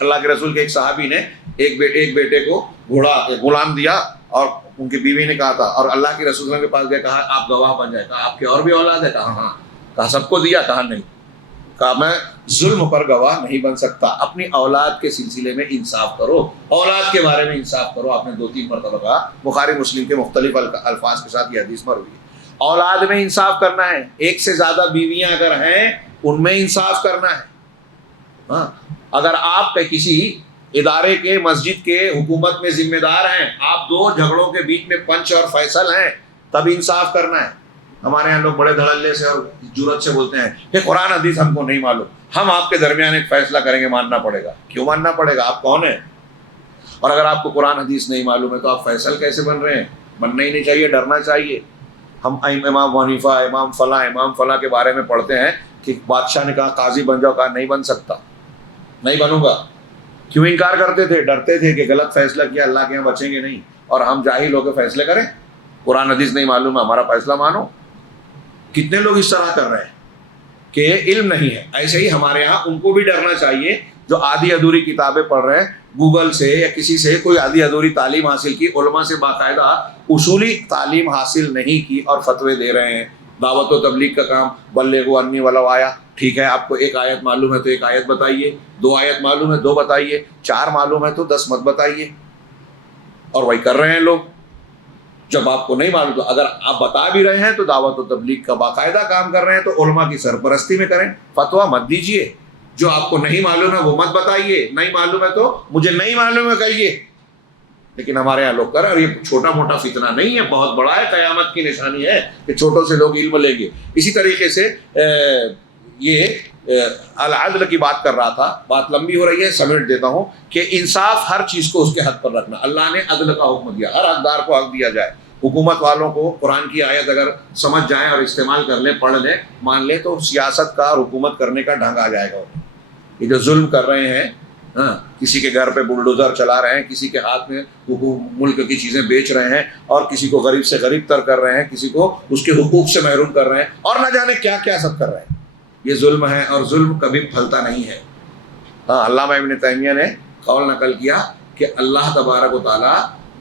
اللہ کے رسول کے ایک صحابی نے ایک بیٹے کو گھوڑا غلام دیا، اور ان کی بیوی نے کہا تھا، اور اللہ کے رسول کے پاس گیا، کہا آپ گواہ بن جائے. کہا آپ کی اور بھی اولاد ہے؟ کہا ہاں. کہا سب کو دیا؟ کہا نہیں. کہا میں ظلم پر گواہ نہیں بن سکتا. اپنی اولاد کے سلسلے میں انصاف کرو، اولاد کے بارے میں انصاف کرو. آپ نے 2-3 مرتبہ کہا، بخاری مسلم کے مختلف الفاظ کے ساتھ یہ حدیث مروی ہے. اولاد میں انصاف کرنا ہے. ایک سے زیادہ بیویاں اگر ہیں ان میں انصاف کرنا ہے. ہاں، اگر آپ کسی ادارے کے، مسجد کے، حکومت میں ذمہ دار ہیں، آپ 2 جھگڑوں کے بیچ میں پنچ اور فیصل ہیں، تب انصاف کرنا ہے. ہمارے یہاں لوگ بڑے دھڑلے سے اور جرأت سے بولتے ہیں کہ قرآن حدیث ہم کو نہیں معلوم، ہم آپ کے درمیان ایک فیصلہ کریں گے، ماننا پڑے گا. کیوں ماننا پڑے گا؟ آپ کون ہیں؟ اور اگر آپ کو قرآن حدیث نہیں معلوم ہے تو آپ فیصل کیسے بن رہے ہیں؟ بننا ہی نہیں چاہیے، ڈرنا چاہیے. ہم امام حنیفہ، امام فلاں کے بارے میں پڑھتے ہیں کہ بادشاہ نے کہا قاضی بن جاؤ، کہا نہیں بن سکتا، نہیں بنوں گا. کیوں انکار کرتے تھے؟ ڈرتے تھے کہ غلط فیصلہ کیا اللہ کے یہاں بچیں گے نہیں، اور ہم جاہل ہو کے فیصلے کریں. قرآن حدیث نہیں معلوم ہے، ہمارا فیصلہ مانو. کتنے لوگ اس طرح کر رہے ہیں کہ علم نہیں ہے. ایسے ہی ہمارے یہاں ان کو بھی ڈرنا چاہیے جو آدھی ادھوری کتابیں پڑھ رہے ہیں، گوگل سے یا کسی سے کوئی آدھی ادھوری تعلیم حاصل کی، علماء سے باقاعدہ اصولی تعلیم حاصل نہیں کی اور فتوے دے رہے ہیں. دعوت و تبلیغ کا کام بلغوا انی ولو آیا. ٹھیک ہے، آپ کو 1 آیت معلوم ہے تو 1 آیت بتائیے، 2 آیت معلوم ہے 2 بتائیے، 4 معلوم ہے تو 10 مت بتائیے. اور وہی کر رہے ہیں لوگ. جب آپ کو نہیں معلوم تو اگر آپ بتا بھی رہے ہیں تو دعوت و تبلیغ کا باقاعدہ کام کر رہے ہیں تو علماء کی سرپرستی میں کریں. فتویٰ مت دیجیے، جو آپ کو نہیں معلوم ہے وہ مت بتائیے. نہیں معلوم ہے تو مجھے نہیں معلوم ہے کہیے. لیکن ہمارے یہاں لوگ کر رہے ہیں، اور یہ چھوٹا موٹا فتنہ نہیں ہے، بہت بڑا ہے. قیامت کی نشانی ہے کہ چھوٹوں سے لوگ علم لیں گے. اسی طریقے سے یہ العدل کی بات کر رہا تھا، بات لمبی ہو رہی ہے، سمیٹ دیتا ہوں کہ انصاف ہر چیز کو اس کے حق پر رکھنا. اللہ نے عدل کا حکم دیا، ہر حقدار کو حق دیا جائے. حکومت والوں کو قرآن کی آیت اگر سمجھ جائیں اور استعمال کر لیں، پڑھ لیں، مان لیں، تو سیاست کا اور حکومت کرنے کا ڈھنگ آ جائے گا. یہ جو ظلم کر رہے ہیں، کسی کے گھر پہ بلڈوزر چلا رہے ہیں، کسی کے ہاتھ میں ملک کی چیزیں بیچ رہے ہیں، اور کسی کو غریب سے غریب تر کر رہے ہیں، کسی کو اس کے حقوق سے محروم کر رہے ہیں، اور نہ جانے کیا کیا سب کر رہے ہیں. یہ ظلم ہے، اور ظلم کبھی پھلتا نہیں ہے. علامہ ابن تیمیہ نے قول نقل کیا کہ اللہ تبارک و تعالیٰ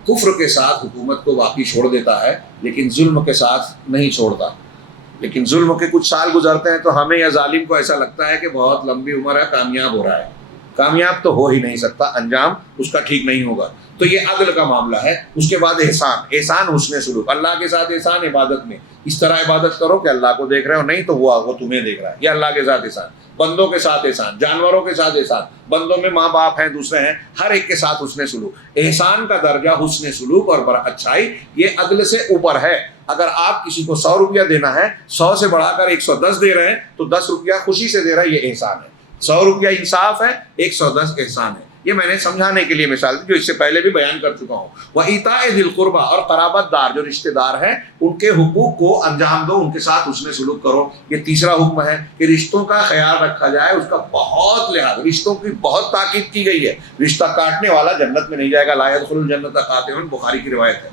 کفر کے ساتھ حکومت کو واقعی چھوڑ دیتا ہے، لیکن ظلم کے ساتھ نہیں چھوڑتا. لیکن ظلم کے کچھ سال گزرتے ہیں تو ہمیں یا ظالم کو ایسا لگتا ہے کہ بہت لمبی عمر ہے، کامیاب ہو رہا ہے. کامیاب تو ہو ہی نہیں سکتا، انجام اس کا ٹھیک نہیں ہوگا. تو یہ عدل کا معاملہ ہے. اس کے بعد احسان حسن سلوک. اللہ کے ساتھ احسان عبادت میں، اس طرح عبادت کرو کہ اللہ کو دیکھ رہے ہو، نہیں تو وہ تمہیں دیکھ رہا ہے. یہ اللہ کے ساتھ احسان. بندوں کے ساتھ احسان، جانوروں کے ساتھ احسان. بندوں میں ماں باپ ہیں، دوسرے ہیں، ہر ایک کے ساتھ حسن سلوک. احسان کا درجہ حسن سلوک اور اچھائی یہ عدل سے اوپر ہے. اگر آپ کسی کو 100 روپیہ دینا ہے، 100 سے بڑھا کر 110 دے رہے ہیں تو 10 روپیہ خوشی سے دے رہا ہے، یہ احسان ہے. 100 روپیہ انصاف ہے، 110 احسان ہے. یہ میں نے سمجھانے کے لیے مثال دی جو اس سے پہلے بھی بیان کر چکا ہوں. وَإِيتَاءِ ذِي الْقُرْبَى، اور قرابت دار جو رشتہ دار ہیں ان کے حقوق کو انجام دو، ان کے ساتھ حسن سلوک کرو. یہ تیسرا حکم ہے کہ رشتوں کا خیال رکھا جائے، اس کا بہت لحاظ، رشتوں کی بہت تاکید کی گئی ہے. رشتہ کاٹنے والا جنت میں نہیں جائے گا. لا يدخل الجنة قاطع، بخاری کی روایت ہے.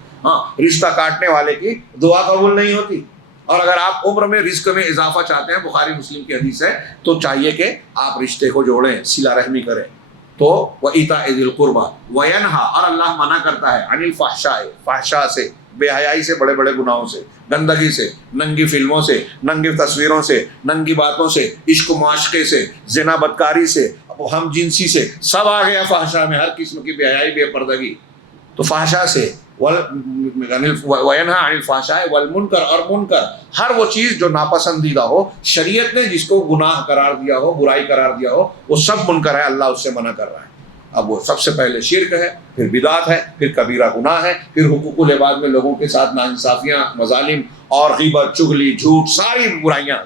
رشتہ کاٹنے والے کی دعا قبول نہیں ہوتی. اور اگر آپ عمر میں رزق میں اضافہ چاہتے ہیں، بخاری مسلم کی حدیث ہے، تو چاہیے کہ آپ رشتے کو جوڑیں، صلہ رحمی کریں. تو وَإِيتَاءِ ذِي الْقُرْبَى وَيَنْهَى، اور اللہ منع کرتا ہے عن الفحشاء، فحشاء سے، بے حیائی سے، بڑے بڑے گناہوں سے، گندگی سے، ننگی فلموں سے، ننگی تصویروں سے، ننگی باتوں سے، عشق و معاشقے سے، زنا بدکاری سے، ہم جنسی سے، سب آ گیا فحشاء میں، ہر قسم کی بے حیائی، بے پردگی. تو فحشاء سے وَيَنْهَى عَنِ الْفَحْشَاءِ وَالْمُنْكَرِ، اور منکر ہر وہ چیز جو ناپسندیدہ ہو، شریعت نے جس کو گناہ قرار دیا ہو، برائی قرار دیا ہو، وہ سب منکر ہے، اللہ اس سے منع کر رہا ہے. اب وہ سب سے پہلے شرک ہے، پھر بدعت ہے، پھر کبیرہ گناہ ہے، پھر حقوق العباد میں لوگوں کے ساتھ ناانصافیاں، مظالم اور غیبت، چغلی، جھوٹ، ساری برائیاں،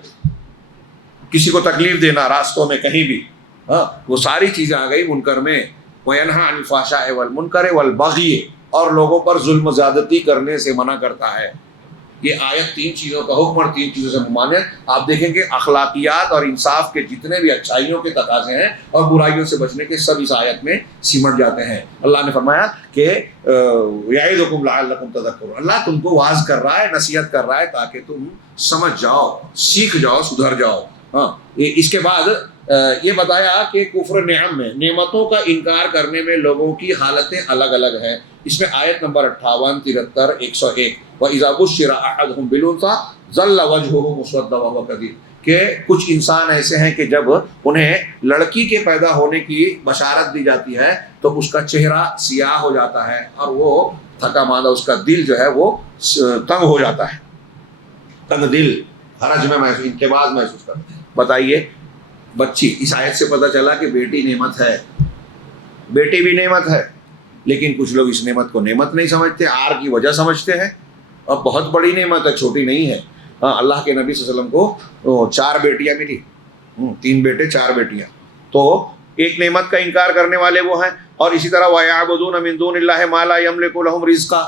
کسی کو تکلیف دینا راستوں میں کہیں بھی، وہ ساری چیزیں آ گئی منکر میں. وَيَنْهَى عَنِ الْفَحْشَاءِ وَالْمُنْكَرِ وَالْبَغْيِ، اور لوگوں پر ظلم و زیادتی کرنے سے منع کرتا ہے. یہ آیت 3 چیزوں کا حکم اور 3 چیزوں سے ممانعت. آپ دیکھیں کہ اخلاقیات اور انصاف کے جتنے بھی اچھائیوں کے تقاضے ہیں اور برائیوں سے بچنے کے سب اس آیت میں سمٹ جاتے ہیں. اللہ نے فرمایا کہ یعظکم لعلکم تذکرون. اللہ تم کو واعظ کر رہا ہے، نصیحت کر رہا ہے تاکہ تم سمجھ جاؤ، سیکھ جاؤ، سدھر جاؤ. ہاں اس کے بعد یہ بتایا کہ کفر نعم میں، نعمتوں کا انکار کرنے میں لوگوں کی حالتیں الگ الگ ہیں. اس میں آیت نمبر 58، 73، 101 وَإِذَا بُشِّرَ أَحَدُهُم بِالْأُنثَىٰ ظَلَّ وَجْهُهُ مُسْوَدًّا وَهُوَ كَظِيمٌ کہ کچھ انسان ایسے ہیں کہ جب انہیں لڑکی کے پیدا ہونے کی بشارت دی جاتی ہے تو اس کا چہرہ سیاہ ہو جاتا ہے اور وہ تھکا ماندہ، اس کا دل جو ہے وہ تنگ ہو جاتا ہے، تنگ دل، حرج میں محسوس، انقباض محسوس کرتا ہے. بتائیے بچی، اس آیت سے پتہ چلا کہ بیٹی نعمت ہے، بیٹی بھی نعمت ہے، لیکن کچھ لوگ اس نعمت کو نعمت نہیں سمجھتے، آر کی وجہ سمجھتے ہیں. اور بہت بڑی نعمت ہے، چھوٹی نہیں ہے. ہاں اللہ کے نبی صلی اللہ علیہ وسلم کو 4 بیٹیاں ملی، 3 بیٹے 4 بیٹیاں. تو ایک نعمت کا انکار کرنے والے وہ ہیں. اور اسی طرح وَيَعْبُدُونَ مِن دُونِ اللَّهِ مَا لَا يَمْلِكُ لَهُمْ رِزْقًا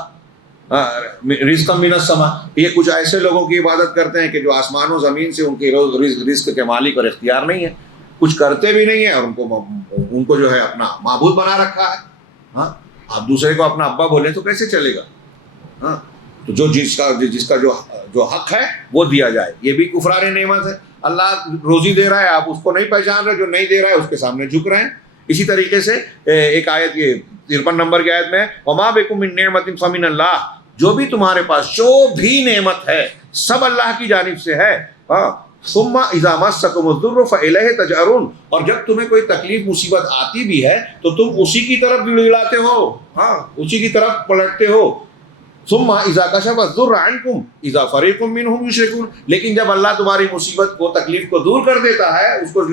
رِزْقًا مِنَ السَّمَاءِ. یہ کچھ ایسے لوگوں کی عبادت کرتے ہیں کہ جو آسمان و زمین سے ان کے رزق کے مالک اور اختیار نہیں ہے، کچھ کرتے بھی نہیں ہیں اور ان کو جو ہے اپنا معبود بنا رکھا ہے. ہاں آپ دوسرے کو اپنا ابا بولیں تو کیسے چلے گا؟ ہاں تو جس کا جو حق ہے وہ دیا جائے، یہ بھی کفران نعمت ہے. اللہ روزی دے رہا ہے، آپ اس کو نہیں پہچان رہے، جو نہیں دے رہا ہے اس کے سامنے جھک رہے ہیں. اسی طریقے سے ایک آیت، یہ 53 نمبر کی آیت میں وَمَا بِكُم مِّن نِّعْمَةٍ فَمِنَ اللَّهِ، جو بھی تمہارے پاس جو بھی نعمت ہے سب اللہ کی جانب سے ہے. ہاں ثُمَّ إِذَا مَسَّكُمُ الضُّرُّ فَإِلَيْهِ تَجْأَرُونَ. اور جب تمہیں کوئی تکلیف مصیبت آتی بھی ہے تو تم اسی کی طرف گڑگڑاتے ہو، ہاں اسی کی طرف پلٹتے ہو. ثم اذا کشف الضر عنکم اذا فریق منهم یشرکون. لیکن جب اللہ تمہاری مصیبت کو، تکلیف کو دور کر دیتا ہے، اس کو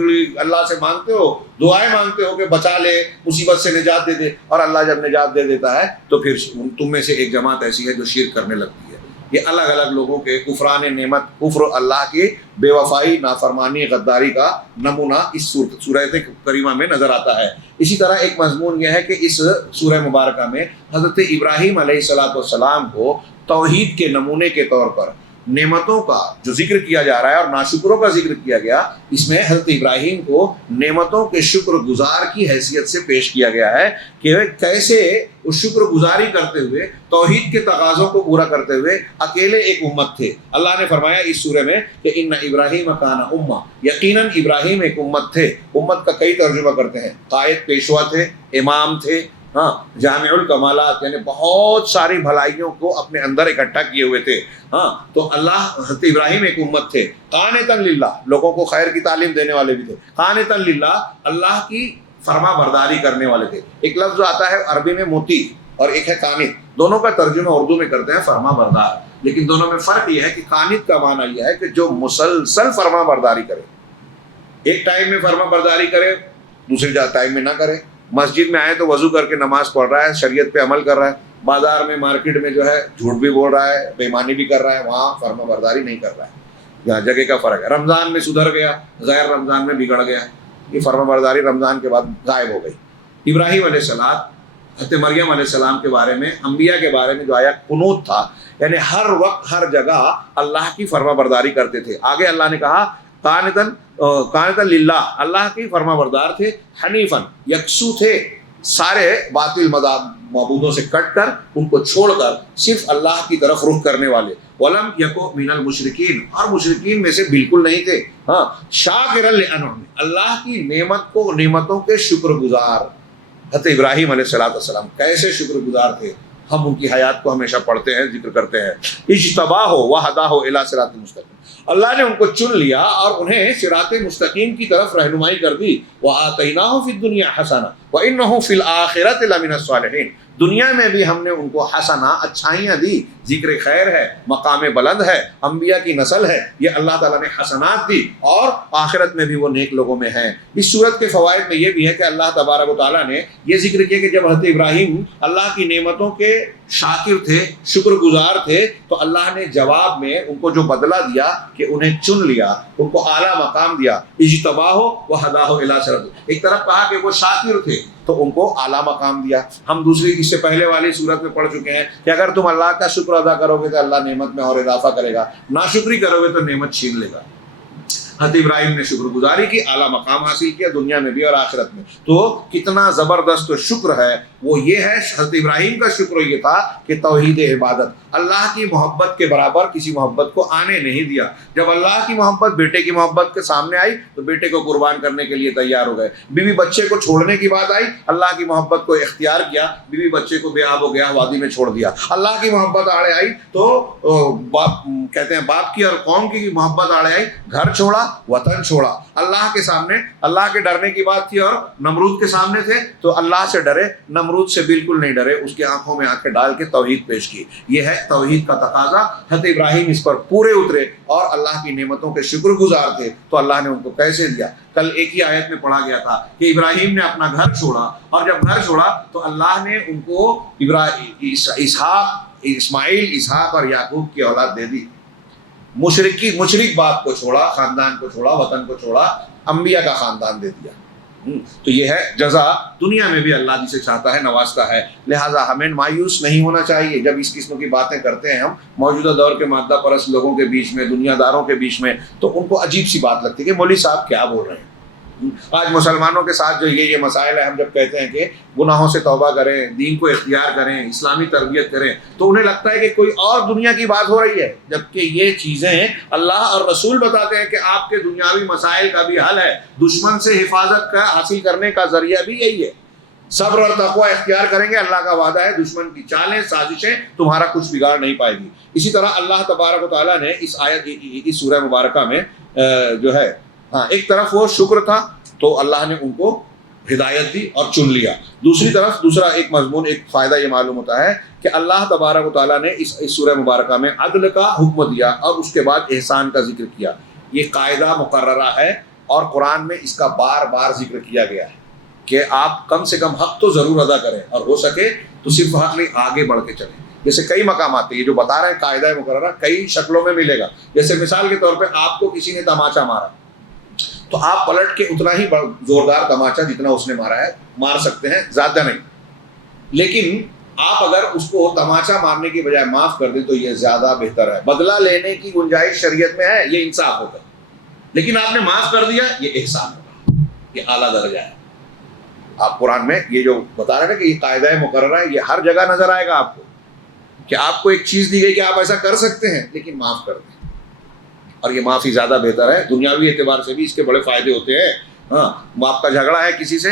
اللہ سے مانگتے ہو، دعائیں مانگتے ہو کہ بچا لے، مصیبت سے نجات دے دے، اور اللہ جب نجات دے دیتا ہے تو پھر تم میں سے ایک جماعت ایسی ہے جو شرک کرنے لگتی ہے. یہ الگ الگ لوگوں کے کفران نعمت، کفر اللہ کی بے وفائی، نافرمانی، غداری کا نمونہ اس سورہ کریمہ میں نظر آتا ہے. اسی طرح ایک مضمون یہ ہے کہ اس سورہ مبارکہ میں حضرت ابراہیم علیہ السلام کو توحید کے نمونے کے طور پر نعمتوں کا جو ذکر کیا جا رہا ہے اور ناشکروں کا ذکر کیا گیا، اس میں حضرت ابراہیم کو نعمتوں کے شکر گزار کی حیثیت سے پیش کیا گیا ہے کہ کیسے اس شکر گزاری کرتے ہوئے، توحید کے تقاضوں کو پورا کرتے ہوئے اکیلے ایک امت تھے. اللہ نے فرمایا اس سورہ میں کہ ان ابراہیم کان امہ، یقیناً ابراہیم ایک امت تھے. امت کا کئی ترجمہ کرتے ہیں، قائد، پیشوا تھے، امام تھے، ہاں جامع الکمالات، یعنی بہت ساری بھلائیوں کو اپنے اندر اکٹھا کیے ہوئے تھے. ہاں تو اللہ، حضرت ابراہیم ایک امت تھے، قانتاً للہ، لوگوں کو خیر کی تعلیم دینے والے بھی تھے، قانتاً للہ، اللہ کی فرما برداری کرنے والے تھے. ایک لفظ آتا ہے عربی میں موتی اور ایک ہے قانت، دونوں کا ترجمہ اردو میں کرتے ہیں فرما بردار، لیکن دونوں میں فرق یہ ہے کہ قانت کا معنی یہ ہے کہ جو مسلسل فرما برداری کرے، ایک ٹائم میں فرما برداری کرے، دوسری ٹائم میں نہ کرے. مسجد میں آئے تو وضو کر کے نماز پڑھ رہا ہے، شریعت پہ عمل کر رہا ہے، بازار میں، مارکیٹ میں جو ہے جھوٹ بھی بول رہا ہے، بےمانی بھی کر رہا ہے، وہاں فرما برداری نہیں کر رہا ہے. یہاں جگہ کا فرق ہے. رمضان میں سدھر گیا، غیر رمضان میں بگڑ گیا، یہ فرما برداری رمضان کے بعد غائب ہو گئی. ابراہیم علیہ السلام، حضرت مریم علیہ السلام کے بارے میں، انبیاء کے بارے میں جو آیا قنوت تھا، یعنی ہر وقت ہر جگہ اللہ کی فرما برداری کرتے تھے. آگے اللہ نے کہا قانتاً للہ، اللہ کی فرما بردار تھے، حنیفاً، یکسو تھے، سارے باطل معبودوں سے کٹ کر، ان کو چھوڑ کر صرف اللہ کی طرف رخ کرنے والے. ولم یکو من المشرکین، اور مشرکین میں سے بالکل نہیں تھے. ہاں شاکرا لانعمہ، اللہ کی نعمتوں کے شکر گزار. حضرت ابراہیم علیہ السلام کیسے شکر گزار تھے، ہم ان کی حیات کو ہمیشہ پڑھتے ہیں، ذکر کرتے ہیں. اجتباہ وہداہ الی صراط مستقیم، اللہ نے ان کو چن لیا اور انہیں صراط مستقیم کی طرف رہنمائی کر دی. وآتیناہ فی الدنیا حسنہ وانہ فی الآخرۃ لمن الصالحین، دنیا میں بھی ہم نے ان کو حسنہ، اچھائیاں دی، ذکر خیر ہے، مقام بلند ہے، انبیاء کی نسل ہے، یہ اللہ تعالیٰ نے حسنات دی، اور آخرت میں بھی وہ نیک لوگوں میں ہیں. اس صورت کے فوائد میں یہ بھی ہے کہ اللہ تبارک و تعالیٰ نے یہ ذکر کیا کہ جب حضرت ابراہیم اللہ کی نعمتوں کے شاکر تھے، شکر گزار تھے، تو اللہ نے جواب میں ان کو جو بدلہ دیا کہ انہیں چن لیا, ان کو اعلیٰ مقام دیا. اجتباہ و ہداہ الی صراط, ایک طرف کہا کہ وہ شاکر تھے تو ان کو اعلیٰ مقام دیا. ہم دوسری اس سے پہلے والی صورت میں پڑھ چکے ہیں کہ اگر تم اللہ کا شکر ادا کرو گے تو اللہ نعمت میں اور اضافہ کرے گا, ناشکری کرو گے تو نعمت چھین لے گا. حضرت ابراہیم نے شکر گزاری کی, اعلیٰ مقام حاصل کیا دنیا میں بھی اور آخرت میں. تو کتنا زبردست شکر ہے وہ یہ ہے. حضرت ابراہیم کا شکر یہ تھا کہ توحید عبادت, اللہ کی محبت کے برابر کسی محبت کو آنے نہیں دیا. جب اللہ کی محبت بیٹے کی محبت کے سامنے آئی تو بیٹے کو قربان کرنے کے لیے تیار ہو گئے. بیوی بچے کو چھوڑنے کی بات آئی, اللہ کی محبت کو اختیار کیا, بیوی بچے کو بے آب و گیا وادی میں چھوڑ دیا. اللہ کی محبت آڑے آئی تو کہتے ہیں باپ کی اور قوم کی محبت آڑے آئی, گھر چھوڑا وطن چھوڑا. اللہ کے سامنے اللہ کے ڈرنے کی بات تھی اور نمرود کے سامنے تھے تو اللہ سے ڈرے, نمرود سے بالکل نہیں ڈرے, اس کی آنکھوں میں آنکھیں ڈال کے توحید پیش کی. یہ ہے توحید کا تقاضا. حضرت ابراہیم اس پر پورے اترے اور اللہ کی نعمتوں کے شکر گزار تھے تو اللہ نے ان کو کیسے دیا. کل ایک ہی آیت میں پڑھا گیا تھا کہ ابراہیم نے اپنا گھر چھوڑا, اور جب گھر چھوڑا تو اللہ نے ان کو اسماعیل, اسحاق اور یعقوب کی اولاد دے دی. مشرک باپ کو چھوڑا, خاندان کو چھوڑا, وطن کو چھوڑا, انبیاء کا خاندان دے دیا. تو یہ ہے جزا. دنیا میں بھی اللہ جسے چاہتا ہے نوازتا ہے. لہٰذا ہمیں مایوس نہیں ہونا چاہیے جب اس قسم کی باتیں کرتے ہیں ہم موجودہ دور کے مادہ پرست لوگوں کے بیچ میں, دنیا داروں کے بیچ میں, تو ان کو عجیب سی بات لگتی ہے کہ مولوی صاحب کیا بول رہے ہیں. آج مسلمانوں کے ساتھ جو یہ مسائل ہیں, ہم جب کہتے ہیں کہ گناہوں سے توبہ کریں, دین کو اختیار کریں, اسلامی تربیت کریں, تو انہیں لگتا ہے کہ کوئی اور دنیا کی بات ہو رہی ہے, جبکہ یہ چیزیں اللہ اور رسول بتاتے ہیں کہ آپ کے دنیاوی مسائل کا بھی حل ہے. دشمن سے حفاظت کا حاصل کرنے کا ذریعہ بھی یہی ہے. صبر اور تقوی اختیار کریں گے, اللہ کا وعدہ ہے دشمن کی چالیں سازشیں تمہارا کچھ بگاڑ نہیں پائے گی. اسی طرح اللہ تبارک و تعالیٰ نے اس سورہ مبارکہ میں جو ہے, ایک طرف وہ شکر تھا تو اللہ نے ان کو ہدایت دی اور چن لیا. دوسری طرف دوسرا ایک مضمون, ایک فائدہ یہ معلوم ہوتا ہے کہ اللہ تبارک و تعالیٰ نے اس سورہ مبارکہ میں عدل کا حکم دیا اور اس کے بعد احسان کا ذکر کیا. یہ قاعدہ مقررہ ہے اور قرآن میں اس کا بار بار ذکر کیا گیا ہے کہ آپ کم سے کم حق تو ضرور ادا کریں, اور ہو سکے تو صرف حق نہیں آگے بڑھ کے چلیں. جیسے کئی مقامات ہیں, یہ جو بتا رہے ہیں قاعدہ مقررہ کئی شکلوں میں ملے گا. جیسے مثال کے طور پہ آپ کو کسی نے تماچا مارا تو آپ پلٹ کے اتنا ہی زوردار تماچا جتنا اس نے مارا ہے مار سکتے ہیں, زیادہ نہیں. لیکن آپ اگر اس کو تماچا مارنے کی بجائے معاف کر دیں تو یہ زیادہ بہتر ہے. بدلہ لینے کی گنجائش شریعت میں ہے, یہ انصاف ہوگا. لیکن آپ نے معاف کر دیا, یہ احسان ہوگا, یہ اعلیٰ درجہ ہے. آپ قرآن میں یہ جو بتا رہے ہیں کہ یہ قاعدہ مقررہ ہے, یہ ہر جگہ نظر آئے گا آپ کو کہ آپ کو ایک چیز دی گئی کہ آپ ایسا کر سکتے ہیں لیکن معاف کر دیں, اور یہ معافی زیادہ بہتر ہے. دنیاوی اعتبار سے بھی اس کے بڑے فائدے ہوتے ہیں. آپ کا جھگڑا ہے کسی سے,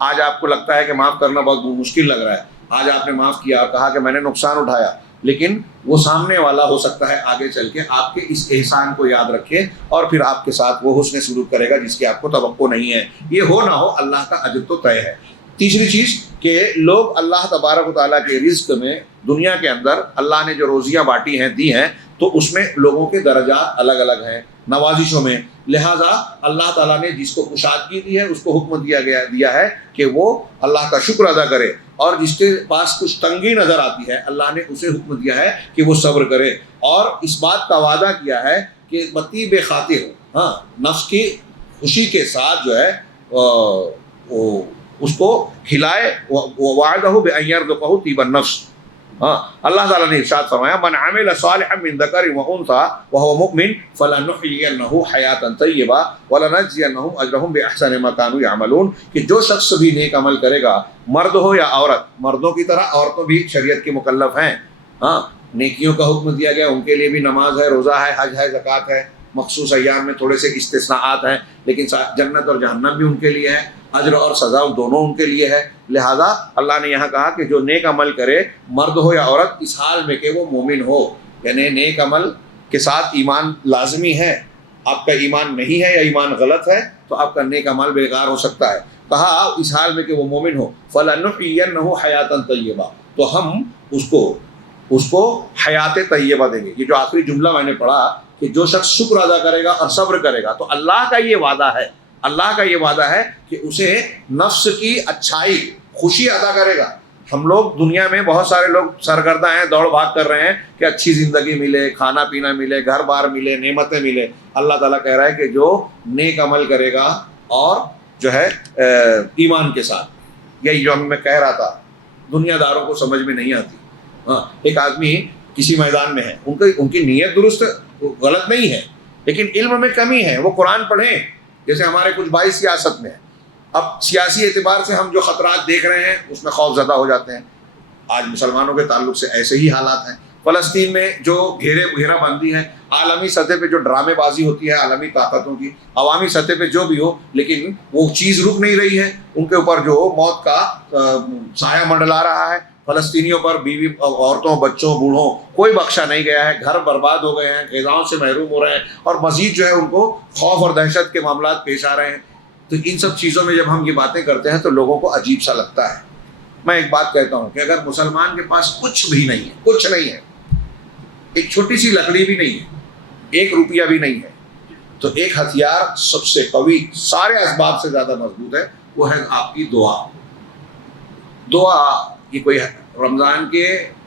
آج آپ کو لگتا ہے کہ معاف کرنا بہت مشکل لگ رہا ہے, آج آپ نے معاف کیا اور کہا کہ میں نے نقصان اٹھایا, لیکن وہ سامنے والا ہو سکتا ہے آگے چل کے آپ کے اس احسان کو یاد رکھے اور پھر آپ کے ساتھ وہ حسن سلوک کرے گا جس کی آپ کو توقع نہیں ہے. یہ ہو نہ ہو اللہ کا اجر تو طے ہے. تیسری چیز کہ لوگ اللہ تبارک و تعالیٰ کے رزق میں دنیا کے اندر اللہ نے جو روزیاں بانٹی ہیں, دی ہیں, تو اس میں لوگوں کے درجات الگ الگ ہیں نوازشوں میں. لہٰذا اللہ تعالیٰ نے جس کو کشادگی دی ہے اس کو حکم دیا ہے کہ وہ اللہ کا شکر ادا کرے, اور جس کے پاس کچھ تنگی نظر آتی ہے اللہ نے اسے حکم دیا ہے کہ وہ صبر کرے, اور اس بات کا وعدہ کیا ہے کہ بطیب خاطر, نفس کی خوشی کے ساتھ جو ہے اس کو کھلائے. وعدہ بأن یرزقہ طیب النفس. اللہ تعالیٰ نے ارشاد فرمایا من عمل صالحا من ذکر وانثى وهو مؤمن فلنحيينه حیاتا طیبہ ولنجزینهم اجرهم باحسن ما كانوا يعملون. کہ جو شخص بھی نیک عمل کرے گا, مرد ہو یا عورت, مردوں کی طرح عورتوں بھی شریعت کے مکلف ہیں. نیکیوں کا حکم دیا گیا, ان کے لیے بھی نماز ہے, روزہ ہے, حج ہے, زکوٰۃ ہے. مخصوص ایام میں تھوڑے سے استثناءات ہیں, لیکن جنت اور جہنم بھی ان کے لیے ہے, اجر اور سزا دونوں ان کے لیے ہے. لہذا اللہ نے یہاں کہا کہ جو نیک عمل کرے, مرد ہو یا عورت, اس حال میں کہ وہ مومن ہو. یعنی نیک عمل کے ساتھ ایمان لازمی ہے. آپ کا ایمان نہیں ہے یا ایمان غلط ہے تو آپ کا نیک عمل بیکار ہو سکتا ہے. کہا اس حال میں کہ وہ مومن ہو. فَلَنُحْيِيَنَّهُ حَيَاةً طَيِّبَةً, تو ہم اس کو حیات طیبہ دیں گے. یہ جو آخری جملہ میں نے پڑھا کہ جو شخص شکر ادا کرے گا اور صبر کرے گا, تو اللہ کا یہ وعدہ ہے, اللہ کا یہ وعدہ ہے کہ اسے نفس کی اچھائی, خوشی عطا کرے گا. ہم لوگ دنیا میں بہت سارے لوگ سرگرداں ہیں، دوڑ بھاگ کر رہے ہیں کہ اچھی زندگی ملے، کھانا پینا ملے، گھر بار ملے، نعمتیں ملے۔ اللہ تعالیٰ کہہ رہا ہے کہ جو نیک عمل کرے گا اور جو ہے ایمان کے ساتھ، یہی جو میں کہہ رہا تھا دنیا داروں کو سمجھ میں نہیں آتی۔ ہاں، ایک آدمی کسی میدان میں ہے، ان کی نیت درست غلط نہیں ہے، لیکن علم میں کمی ہے، وہ قرآن پڑھیں۔ جیسے ہمارے کچھ بھائی سیاست میں ہیں، اب سیاسی اعتبار سے ہم جو خطرات دیکھ رہے ہیں اس میں خوف زدہ ہو جاتے ہیں۔ آج مسلمانوں کے تعلق سے ایسے ہی حالات ہیں۔ فلسطین میں جو گھیرا بندی ہے، عالمی سطح پہ جو ڈرامے بازی ہوتی ہے عالمی طاقتوں کی، عوامی سطح پہ جو بھی ہو، لیکن وہ چیز رک نہیں رہی ہے۔ ان کے اوپر جو موت کا سایہ منڈلا رہا ہے، فلسطینیوں پر، بیوی، عورتوں، بچوں، بوڑھوں، کوئی بخشا نہیں گیا ہے۔ گھر برباد ہو گئے ہیں، غذاؤں سے محروم ہو رہے ہیں، اور مزید جو ہے ان کو خوف اور دہشت کے معاملات پیش آ رہے ہیں۔ تو ان سب چیزوں میں جب ہم یہ باتیں کرتے ہیں تو لوگوں کو عجیب سا لگتا ہے۔ میں ایک بات کہتا ہوں کہ اگر مسلمان کے پاس کچھ بھی نہیں ہے، کچھ نہیں ہے، ایک چھوٹی سی لکڑی بھی نہیں ہے، 1 روپیہ بھی نہیں ہے، تو ایک ہتھیار سب سے قوی، سارے اسباب سے زیادہ مضبوط ہے، وہ ہے آپ کی دعا۔ دعا یہ کوئی رمضان کے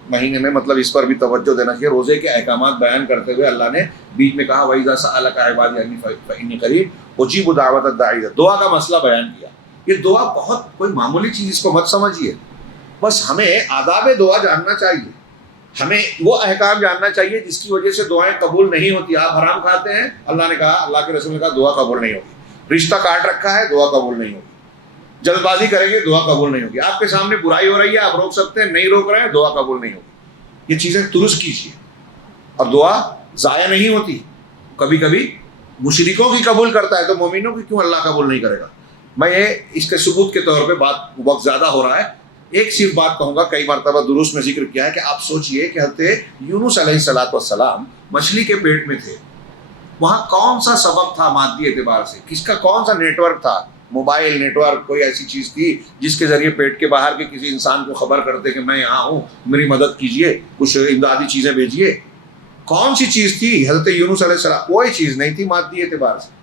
مہینے میں مطلب اس پر بھی توجہ دینا چاہیے۔ روزے کے احکامات بیان کرتے ہوئے اللہ نے بیچ میں کہا وَإِذَا سَأَلَكَ عِبَادِي عَنِّي فَإِنِّي قَرِيبٌ أُجِيبُ دَعْوَةَ الدَّاعِ، دعا کا مسئلہ بیان کیا۔ یہ دعا بہت کوئی معمولی چیز اس کو مت سمجھیے، بس ہمیں آداب دعا جاننا چاہیے، ہمیں وہ احکام جاننا چاہیے جس کی وجہ سے دعائیں قبول نہیں ہوتی۔ آپ حرام کھاتے ہیں، اللہ نے کہا، اللہ کے رسول نے کہا دعا قبول نہیں ہوگی۔ رشتہ کاٹ رکھا ہے، دعا قبول نہیں ہوگی۔ جلد بازی کریں گے، دعا قبول نہیں ہوگی۔ آپ کے سامنے برائی ہو رہی ہے، آپ روک سکتے ہیں، نہیں روک رہے ہیں، دعا قبول نہیں ہوگی۔ یہ چیزیں درست کیجیے، اور دعا ضائع نہیں ہوتی۔ کبھی کبھی مشرکوں کی قبول کرتا ہے تو مومنوں کی کیوں اللہ قبول نہیں کرے گا؟ میں یہ اس کے ثبوت کے طور پہ وقت زیادہ ہو رہا ہے، ایک صرف بات کہوں گا، کئی مرتبہ دروس میں ذکر کیا ہے کہ آپ سوچئے کہ حضرت یونس علیہ السلام مچھلی کے پیٹ میں تھے، وہاں کون سا سبب تھا مادی اعتبار سے، کس کا کون سا نیٹ ورک تھا، موبائل نیٹ ورک، کوئی ایسی چیز تھی جس کے ذریعے پیٹ کے باہر کے کسی انسان کو خبر کرتے کہ میں یہاں ہوں، میری مدد کیجئے، کچھ امدادی چیزیں بھیجیے؟ کون سی چیز تھی؟ حضرت یونس علیہ السلام، کوئی چیز نہیں تھی مادی اعتبار سے۔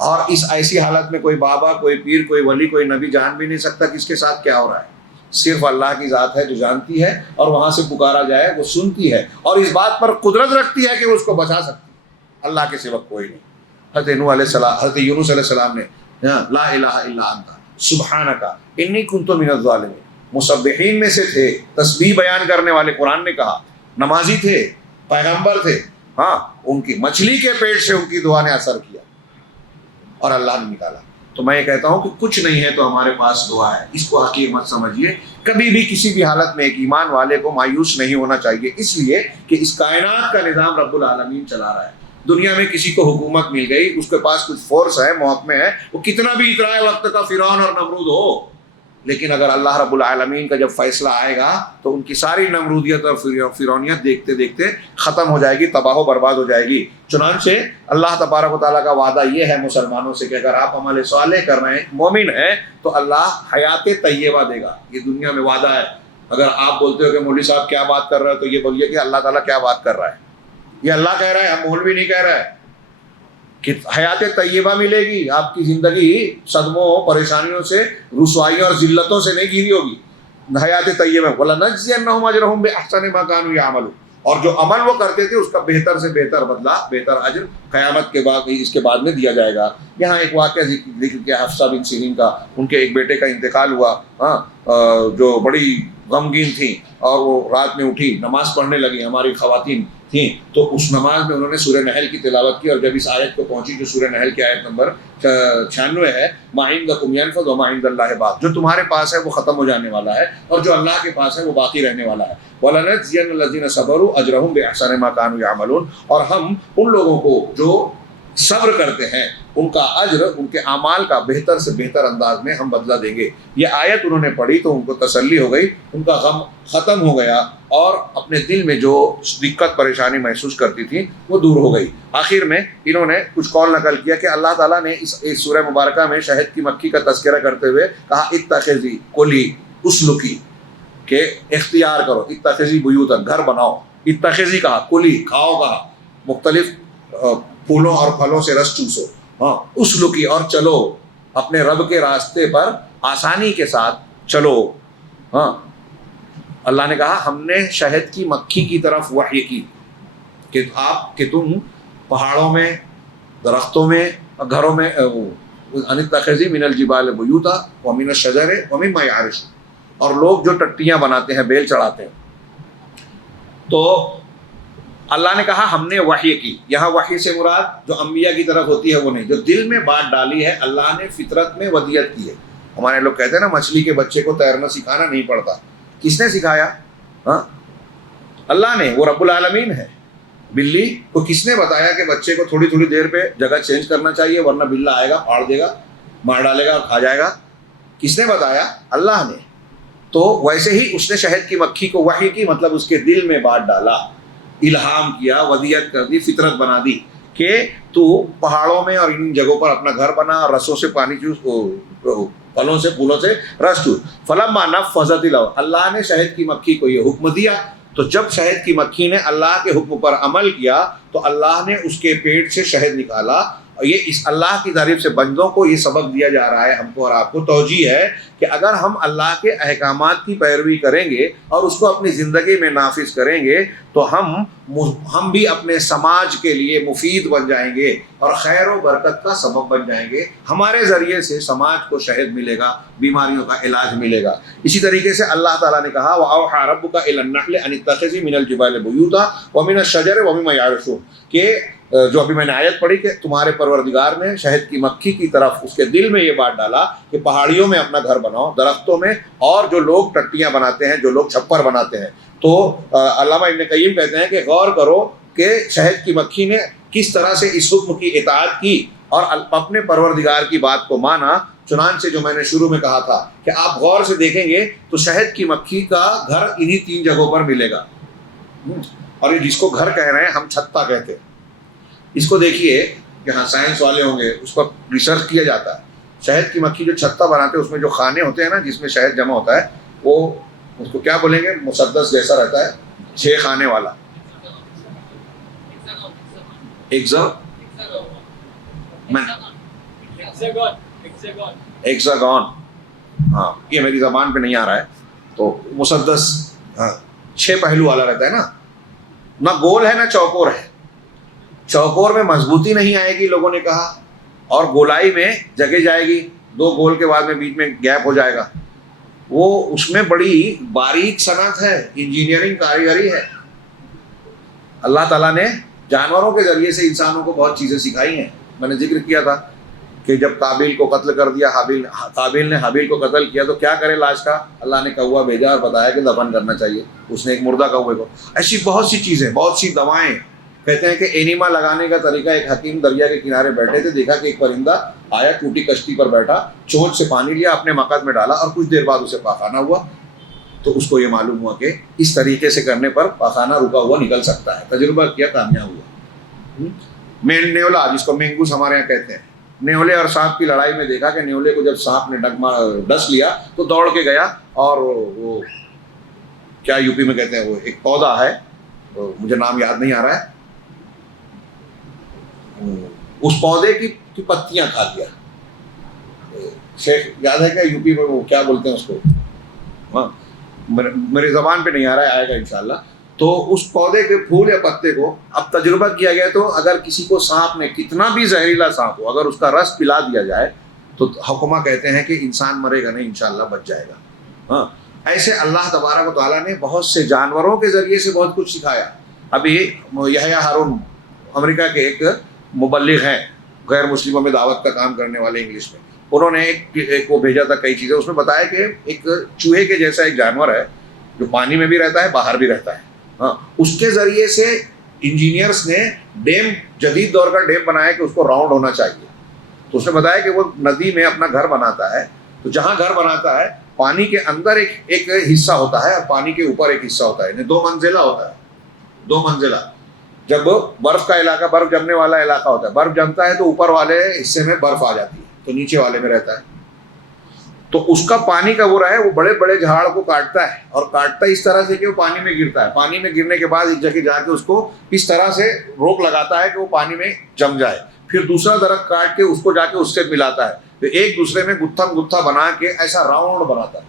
اور اس ایسی حالت میں کوئی بابا، کوئی پیر، کوئی ولی، کوئی نبی جان بھی نہیں سکتا کس کے ساتھ کیا ہو رہا ہے۔ صرف اللہ کی ذات ہے جو جانتی ہے، اور وہاں سے پکارا جائے وہ سنتی ہے، اور اس بات پر قدرت رکھتی ہے کہ وہ اس کو بچا سکتی ہے۔ اللہ کے سوا کوئی نہیں۔ حضرت یونس علیہ السلام نے لا الہ الا انت سبحانک انی کنت من الظالمین، مسبحین میں سے تھے، تسبیح بیان کرنے والے، قرآن نے کہا، نمازی تھے، پیغمبر تھے، ہاں، ان کی مچھلی کے پیٹ سے ان کی دعا نے اثر کیا اور اللہ نے نکالا۔ تو میں یہ کہتا ہوں کہ کچھ نہیں ہے تو ہمارے پاس دعا ہے، اس کو حقیر مت سمجھیے۔ کبھی بھی کسی بھی حالت میں ایک ایمان والے کو مایوس نہیں ہونا چاہیے، اس لیے کہ اس کائنات کا نظام رب العالمین چلا رہا ہے۔ دنیا میں کسی کو حکومت مل گئی، اس کے پاس کچھ فورس ہے، محکمے ہے، وہ کتنا بھی اترائے وقت کا فرعون اور نمرود ہو، لیکن اگر اللہ رب العالمین کا جب فیصلہ آئے گا تو ان کی ساری نمرودیت اور فرعونیت دیکھتے دیکھتے ختم ہو جائے گی، تباہ و برباد ہو جائے گی۔ چنانچہ اللہ تبارک و تعالیٰ کا وعدہ یہ ہے مسلمانوں سے کہ اگر آپ عمل صالح کر رہے ہیں، مومن ہیں، تو اللہ حیات طیبہ دے گا۔ یہ دنیا میں وعدہ ہے۔ اگر آپ بولتے ہو کہ مولوی صاحب کیا بات کر رہے ہیں، تو یہ بولیے کہ اللہ تعالیٰ کیا بات کر رہا ہے۔ یہ اللہ کہہ رہا ہے، ہم مولوی نہیں کہہ رہا ہے، کہ حیات طیبہ ملے گی، آپ کی زندگی صدموں، پریشانیوں سے، رسوائیوں اور ذلتوں سے نہیں گھری ہوگی۔ حیات طیبہ وَلَنَجْزِيَنَّهُمْ أَجْرَهُمْ بِأَحْسَنِ مَا كَانُوا يَعْمَلُونَ، اور جو عمل وہ کرتے تھے اس کا بہتر سے بہتر بدلہ، بہتر اجر قیامت کے بعد، اس کے بعد میں دیا جائے گا۔ یہاں ایک واقعہ ذکر کیا حفصہ بن سیرین کا، ان کے ایک بیٹے کا انتقال ہوا، جو بڑی غمگین تھیں، اور وہ رات میں اٹھی، نماز پڑھنے لگی، ہماری خواتین تھیں، تو اس نماز میں انہوں نے سورہ نحل کی تلاوت کی، اور جب اس آیت کو پہنچی جو سورہ نحل کی آیت نمبر 96 ہے، مَا عِندَكُمْ يَنفَدُ وَمَا عِندَ اللَّهِ بَاقٍ، جو تمہارے پاس ہے وہ ختم ہو جانے والا ہے، اور جو اللہ کے پاس ہے وہ باقی رہنے والا ہے۔ وَلَنَجْزِيَنَّ الَّذِينَ صَبَرُوا أَجْرَهُمْ بِأَحْسَنِ مَا كَانُوا يَعْمَلُونَ، اور ہم ان لوگوں کو جو صبر کرتے ہیں ان کا اجر، ان کے اعمال کا بہتر سے بہتر انداز میں ہم بدلہ دیں گے۔ یہ آیت انہوں نے پڑھی تو ان کو تسلی ہو گئی، ان کا غم ختم ہو گیا، اور اپنے دل میں جو دقت پریشانی محسوس کرتی تھی وہ دور ہو گئی۔ آخر میں انہوں نے کچھ قول نقل کیا کہ اللہ تعالیٰ نے اس سورہ مبارکہ میں شہد کی مکھی کا تذکرہ کرتے ہوئے کہا اتخذی کلی اسلکی، کہ اختیار کرو، اتخذی بیوتا، گھر بناؤ، اتخذی کہا، کلی کھاؤ کہا، مختلف پھولوں اور پھلوں سے رس چوسو، اسلکی، اور چلو اپنے رب کے راستے پر آسانی کے ساتھ چلو. ہاں اللہ نے کہا ہم نے شہد کی مکھی کی طرف وحی کی کہ تم پہاڑوں میں، درختوں میں، گھروں میں ان اتخذی من الجبال بیوتا ومن الشجر ومما یعرشون، اور لوگ جو ٹٹیاں بناتے ہیں، بیل چڑھاتے ہیں. تو اللہ نے کہا ہم نے وحی کی. یہاں وحی سے مراد جو انبیاء کی طرف ہوتی ہے وہ نہیں، جو دل میں بات ڈالی ہے اللہ نے، فطرت میں ودیت کی ہے. ہمارے لوگ کہتے ہیں نا مچھلی کے بچے کو تیرنا سکھانا نہیں پڑتا. کس نے سکھایا؟ ہاں اللہ نے، وہ رب العالمین ہے. بلی کو کس نے بتایا کہ بچے کو تھوڑی تھوڑی دیر پہ جگہ چینج کرنا چاہیے ورنہ بلا آئے گا، پھاڑ دے گا، مار ڈالے گا اور کھا جائے گا؟ کس نے بتایا؟ اللہ نے. تو ویسے ہی اس نے شہد کی مکھی کو وحی کی، مطلب اس کے دل میں بات ڈالا، الہام کیا، ودیت کر دی، فطرت بنا دی کہ تو پہاڑوں میں اور ان جگہوں پر اپنا گھر بنا اور رسوں سے پانی چوس، پھلوں سے پھولوں سے رس چوس. فلما نفذت الأرض، اللہ نے شہد کی مکھی کو یہ حکم دیا. تو جب شہد کی مکھی نے اللہ کے حکم پر عمل کیا تو اللہ نے اس کے پیٹ سے شہد نکالا. اور یہ اس اللہ کی تعریف سے بندوں کو یہ سبق دیا جا رہا ہے، ہم کو اور آپ کو توجیہ ہے کہ اگر ہم اللہ کے احکامات کی پیروی کریں گے اور اس کو اپنی زندگی میں نافذ کریں گے تو ہم بھی اپنے سماج کے لیے مفید بن جائیں گے اور خیر و برکت کا سبب بن جائیں گے. ہمارے ذریعے سے سماج کو شہد ملے گا، بیماریوں کا علاج ملے گا. اسی طریقے سے اللہ تعالیٰ نے کہا وَأَوْحَىٰ رَبُّكَ إِلَى النَّحْلِ أَنِ اتَّخِذِي مِنَ الْجِبَالِ بُيُوتًا وَمِنَ الشَّجَرِ وَمِمَّا يَعْرِشُونَ، کہ جو ابھی میں نے آیت پڑھی کہ تمہارے پروردگار نے شہد کی مکھی کی طرف اس کے دل میں یہ بات ڈالا کہ پہاڑیوں میں اپنا گھر بناؤ، درختوں میں، اور جو لوگ ٹٹیاں بناتے ہیں، جو لوگ چھپر بناتے ہیں. تو علامہ ابن قیم کہتے ہیں کہ غور کرو کہ شہد کی مکھی نے کس طرح سے اس حکم کی اطاعت کی اور اپنے پروردگار کی بات کو مانا. چنانچہ جو میں نے شروع میں کہا تھا کہ آپ غور سے دیکھیں گے تو شہد کی مکھی کا گھر انہی 3 جگہوں پر ملے گا. اور یہ جس کو گھر کہہ رہے ہیں ہم چھتا کہتے ہیں. اس کو دیکھیے کہ ہاں سائنس والے ہوں گے، اس پر ریسرچ کیا جاتا ہے. شہد کی مکھی جو چھتا بناتے ہیں اس میں جو خانے ہوتے ہیں نا جس میں شہد جمع ہوتا ہے، وہ اس کو کیا بولیں گے، مسدس جیسا رہتا ہے، 6 خانے والا. ایکزاگون، ہاں یہ میری زبان پہ نہیں آ رہا ہے. تو مسدس 6 پہلو والا رہتا ہے نا، نہ گول ہے نہ چوکور ہے. چوکور میں مضبوطی نہیں آئے گی لوگوں نے کہا، اور گولائی میں جگہ جائے گی، 2 گول کے بعد میں بیچ میں گیپ ہو جائے گا. وہ اس میں بڑی باریک صنعت ہے، انجینئرنگ کاریگری ہے. اللہ تعالیٰ نے جانوروں کے ذریعے سے انسانوں کو بہت چیزیں سکھائی ہیں. میں نے ذکر کیا تھا کہ جب قابیل کو قتل کر دیا، قابیل نے حابیل کو قتل کیا تو کیا کرے لاش کا؟ اللہ نے کوا بھیجا اور بتایا کہ دفن کرنا چاہیے. اس نے ایک مردہ کوے کو. ایسی بہت سی چیزیں، بہت سی دوائیں. کہتے ہیں کہ اینیما لگانے کا طریقہ، ایک حکیم دریا کے کنارے بیٹھے تھے، دیکھا کہ ایک پرندہ آیا، ٹوٹی کشتی پر بیٹھا، چونچ سے پانی لیا، اپنے مقد میں ڈالا اور کچھ دیر بعد اسے پاخانہ ہوا. تو اس کو یہ معلوم ہوا کہ اس طریقے سے کرنے پر پاخانہ رکا ہوا نکل سکتا ہے. تجربہ کیا، کامیاب ہوا. نیولا، جس کو مینگوس ہمارے یہاں کہتے ہیں، نیولے اور سانپ کی لڑائی میں دیکھا کہ نیولے کو جب سانپ نے ڈس لیا تو دوڑ کے گیا اور وہ کیا یو پی میں کہتے ہیں، وہ ایک پودا ہے، مجھے نام یاد نہیں آ رہا ہے، اس پودے کی پتیاں کھا دیا. شیخ یاد ہے کیا یو پی میں وہ کیا بولتے ہیں اس کو؟ ہاں میری زبان پہ نہیں آ رہا ہے، آئے گا انشاءاللہ. تو اس پودے کے پھول یا پتے کو اب تجربہ کیا گیا تو اگر کسی کو سانپ نے، کتنا بھی زہریلا سانپ ہو، اگر اس کا رس پلا دیا جائے تو حکمہ کہتے ہیں کہ انسان مرے گا نہیں، انشاءاللہ بچ جائے گا. ہاں ایسے اللہ تبارک و تعالیٰ نے بہت سے جانوروں کے ذریعے سے بہت کچھ سکھایا. ابھی یحییٰ ہارون امریکہ کے ایک مبلغ ہیں، غیر مسلموں میں دعوت کا کام کرنے والے، انگلش میں. انہوں نے ایک وہ بھیجا تھا کئی چیزیں. اس میں بتایا کہ ایک چوہے کے جیسا ایک جانور ہے جو پانی میں بھی رہتا ہے، باہر بھی رہتا ہے. ہاں اس کے ذریعے سے انجینئرس نے ڈیم، جدید دور کا ڈیم بنایا کہ اس کو راؤنڈ ہونا چاہیے. تو اس نے بتایا کہ وہ ندی میں اپنا گھر بناتا ہے، تو جہاں گھر بناتا ہے پانی کے اندر ایک حصہ ہوتا ہے اور پانی کے اوپر ایک حصہ ہوتا ہے، یعنی 2 منزلہ ہوتا ہے. 2 منزلہ. جب برف کا علاقہ، برف جمنے والا علاقہ ہوتا ہے، برف جمتا ہے تو اوپر والے حصے میں برف آ جاتی ہے تو نیچے والے میں رہتا ہے. تو اس کا پانی کا وہ رہا ہے، وہ بڑے بڑے جھاڑ کو کاٹتا ہے اور کاٹتا ہے اس طرح سے کہ وہ پانی میں گرتا ہے. پانی میں گرنے کے بعد ایک جگہ جا کے اس کو اس طرح سے روک لگاتا ہے کہ وہ پانی میں جم جائے. پھر دوسرا درخت کاٹ کے اس کو جا کے اس سے ملاتا ہے، تو ایک دوسرے میں گتھا بنا کے ایسا راؤنڈ بناتا ہے.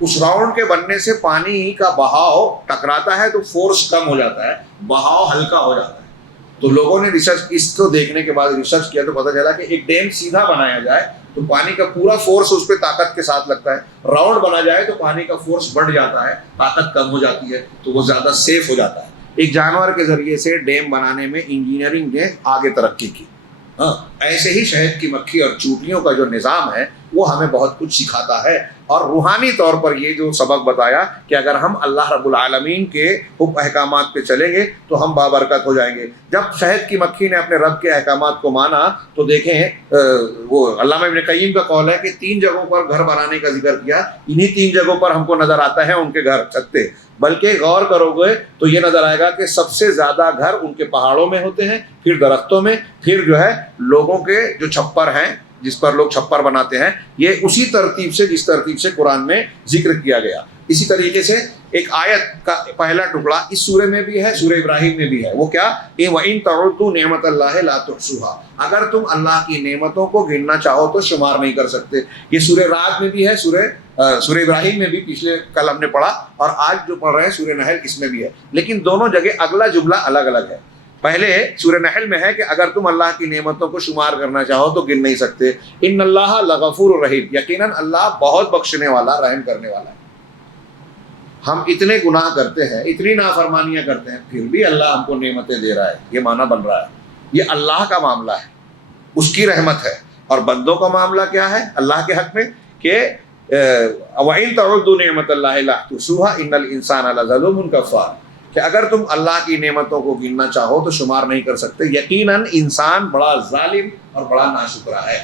اس راؤنڈ کے بننے سے پانی کا بہاؤ ٹکراتا ہے تو فورس کم ہو جاتا ہے، بہاؤ ہلکا ہو جاتا ہے۔ تو لوگوں نے ریسرچ اس کو دیکھنے کے بعد ریسرچ کیا تو پتہ چلا کہ ایک ڈیم سیدھا بنایا جائے تو پانی کا پورا فورس اس پہ طاقت کے ساتھ لگتا ہے، راؤنڈ بنا جائے تو پانی کا فورس بڑھ جاتا ہے، طاقت کم ہو جاتی ہے، تو وہ زیادہ سیف ہو جاتا ہے۔ ایک جانور کے ذریعے سے ڈیم بنانے میں انجینئرنگ نے آگے ترقی کی۔ ہاں، ایسے ہی شہد کی مکھی اور چونٹیوں کا جو نظام ہے وہ ہمیں بہت کچھ سکھاتا ہے، اور روحانی طور پر یہ جو سبق بتایا کہ اگر ہم اللہ رب العالمین کے حکم احکامات پہ چلیں گے تو ہم بابرکت ہو جائیں گے۔ جب شہد کی مکھی نے اپنے رب کے احکامات کو مانا تو دیکھیں وہ علامہ ابن قیم کا قول ہے کہ 3 جگہوں پر گھر بنانے کا ذکر کیا، انہی 3 جگہوں پر ہم کو نظر آتا ہے ان کے گھر چھتے، بلکہ غور کرو گے تو یہ نظر آئے گا کہ سب سے زیادہ گھر ان کے پہاڑوں میں ہوتے ہیں، پھر درختوں میں، پھر جو ہے لوگوں کے جو چھپر ہیں جس پر لوگ چھپر بناتے ہیں، یہ اسی ترتیب سے جس ترتیب سے قرآن میں ذکر کیا گیا۔ اسی طریقے سے ایک آیت کا پہلا ٹکڑا اس سورہ میں بھی ہے، سورہ ابراہیم میں بھی ہے، وہ کیا؟ وَإِن تَعُدُّوا نِعْمَتَ اللَّهِ لَا تُحْصُوهَا، اگر تم اللہ کی نعمتوں کو گننا چاہو تو شمار نہیں کر سکتے۔ یہ سورہ رعد میں بھی ہے، سورہ ابراہیم میں بھی پچھلے کل ہم نے پڑھا، اور آج جو پڑھ رہے ہیں سورہ نحل اس میں بھی ہے، لیکن دونوں جگہ اگلا جملہ الگ الگ ہے۔ پہلے سورہ نحل میں ہے کہ اگر تم اللہ کی نعمتوں کو شمار کرنا چاہو تو گن نہیں سکتے۔ ان اللہ لغفور رحیم، یقیناً اللہ بہت بخشنے والا، رحم کرنے والا ہے۔ ہم اتنے گناہ کرتے ہیں، اتنی نافرمانیاں کرتے ہیں، پھر بھی اللہ ہم کو نعمتیں دے رہا ہے، یہ معنی بن رہا ہے۔ یہ اللہ کا معاملہ ہے، اس کی رحمت ہے۔ اور بندوں کا معاملہ کیا ہے اللہ کے حق میں کہ وَإِن تَعُدُّوا نِعْمَتَ اللَّهِ لَا تُحْصُوهَا إِنَّ الْإِنسَانَ لَظَلُومٌ كَفَّارٌ، کہ اگر تم اللہ کی نعمتوں کو گننا چاہو تو شمار نہیں کر سکتے، یقیناً انسان بڑا ظالم اور بڑا ناشکرا ہے۔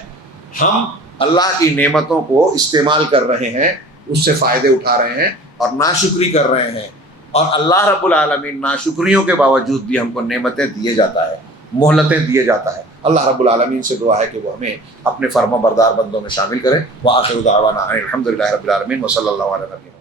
ہم اللہ کی نعمتوں کو استعمال کر رہے ہیں، اس سے فائدے اٹھا رہے ہیں اور ناشکری کر رہے ہیں، اور اللہ رب العالمین ناشکریوں کے باوجود بھی ہم کو نعمتیں دیے جاتا ہے، مہلتیں دیے جاتا ہے۔ اللہ رب العالمین سے دعا ہے کہ وہ ہمیں اپنے فرما بردار بندوں میں شامل کرے۔ وآخر دعوانا الحمدللہ رب العالمین وصلی اللہ علیہ وسلم۔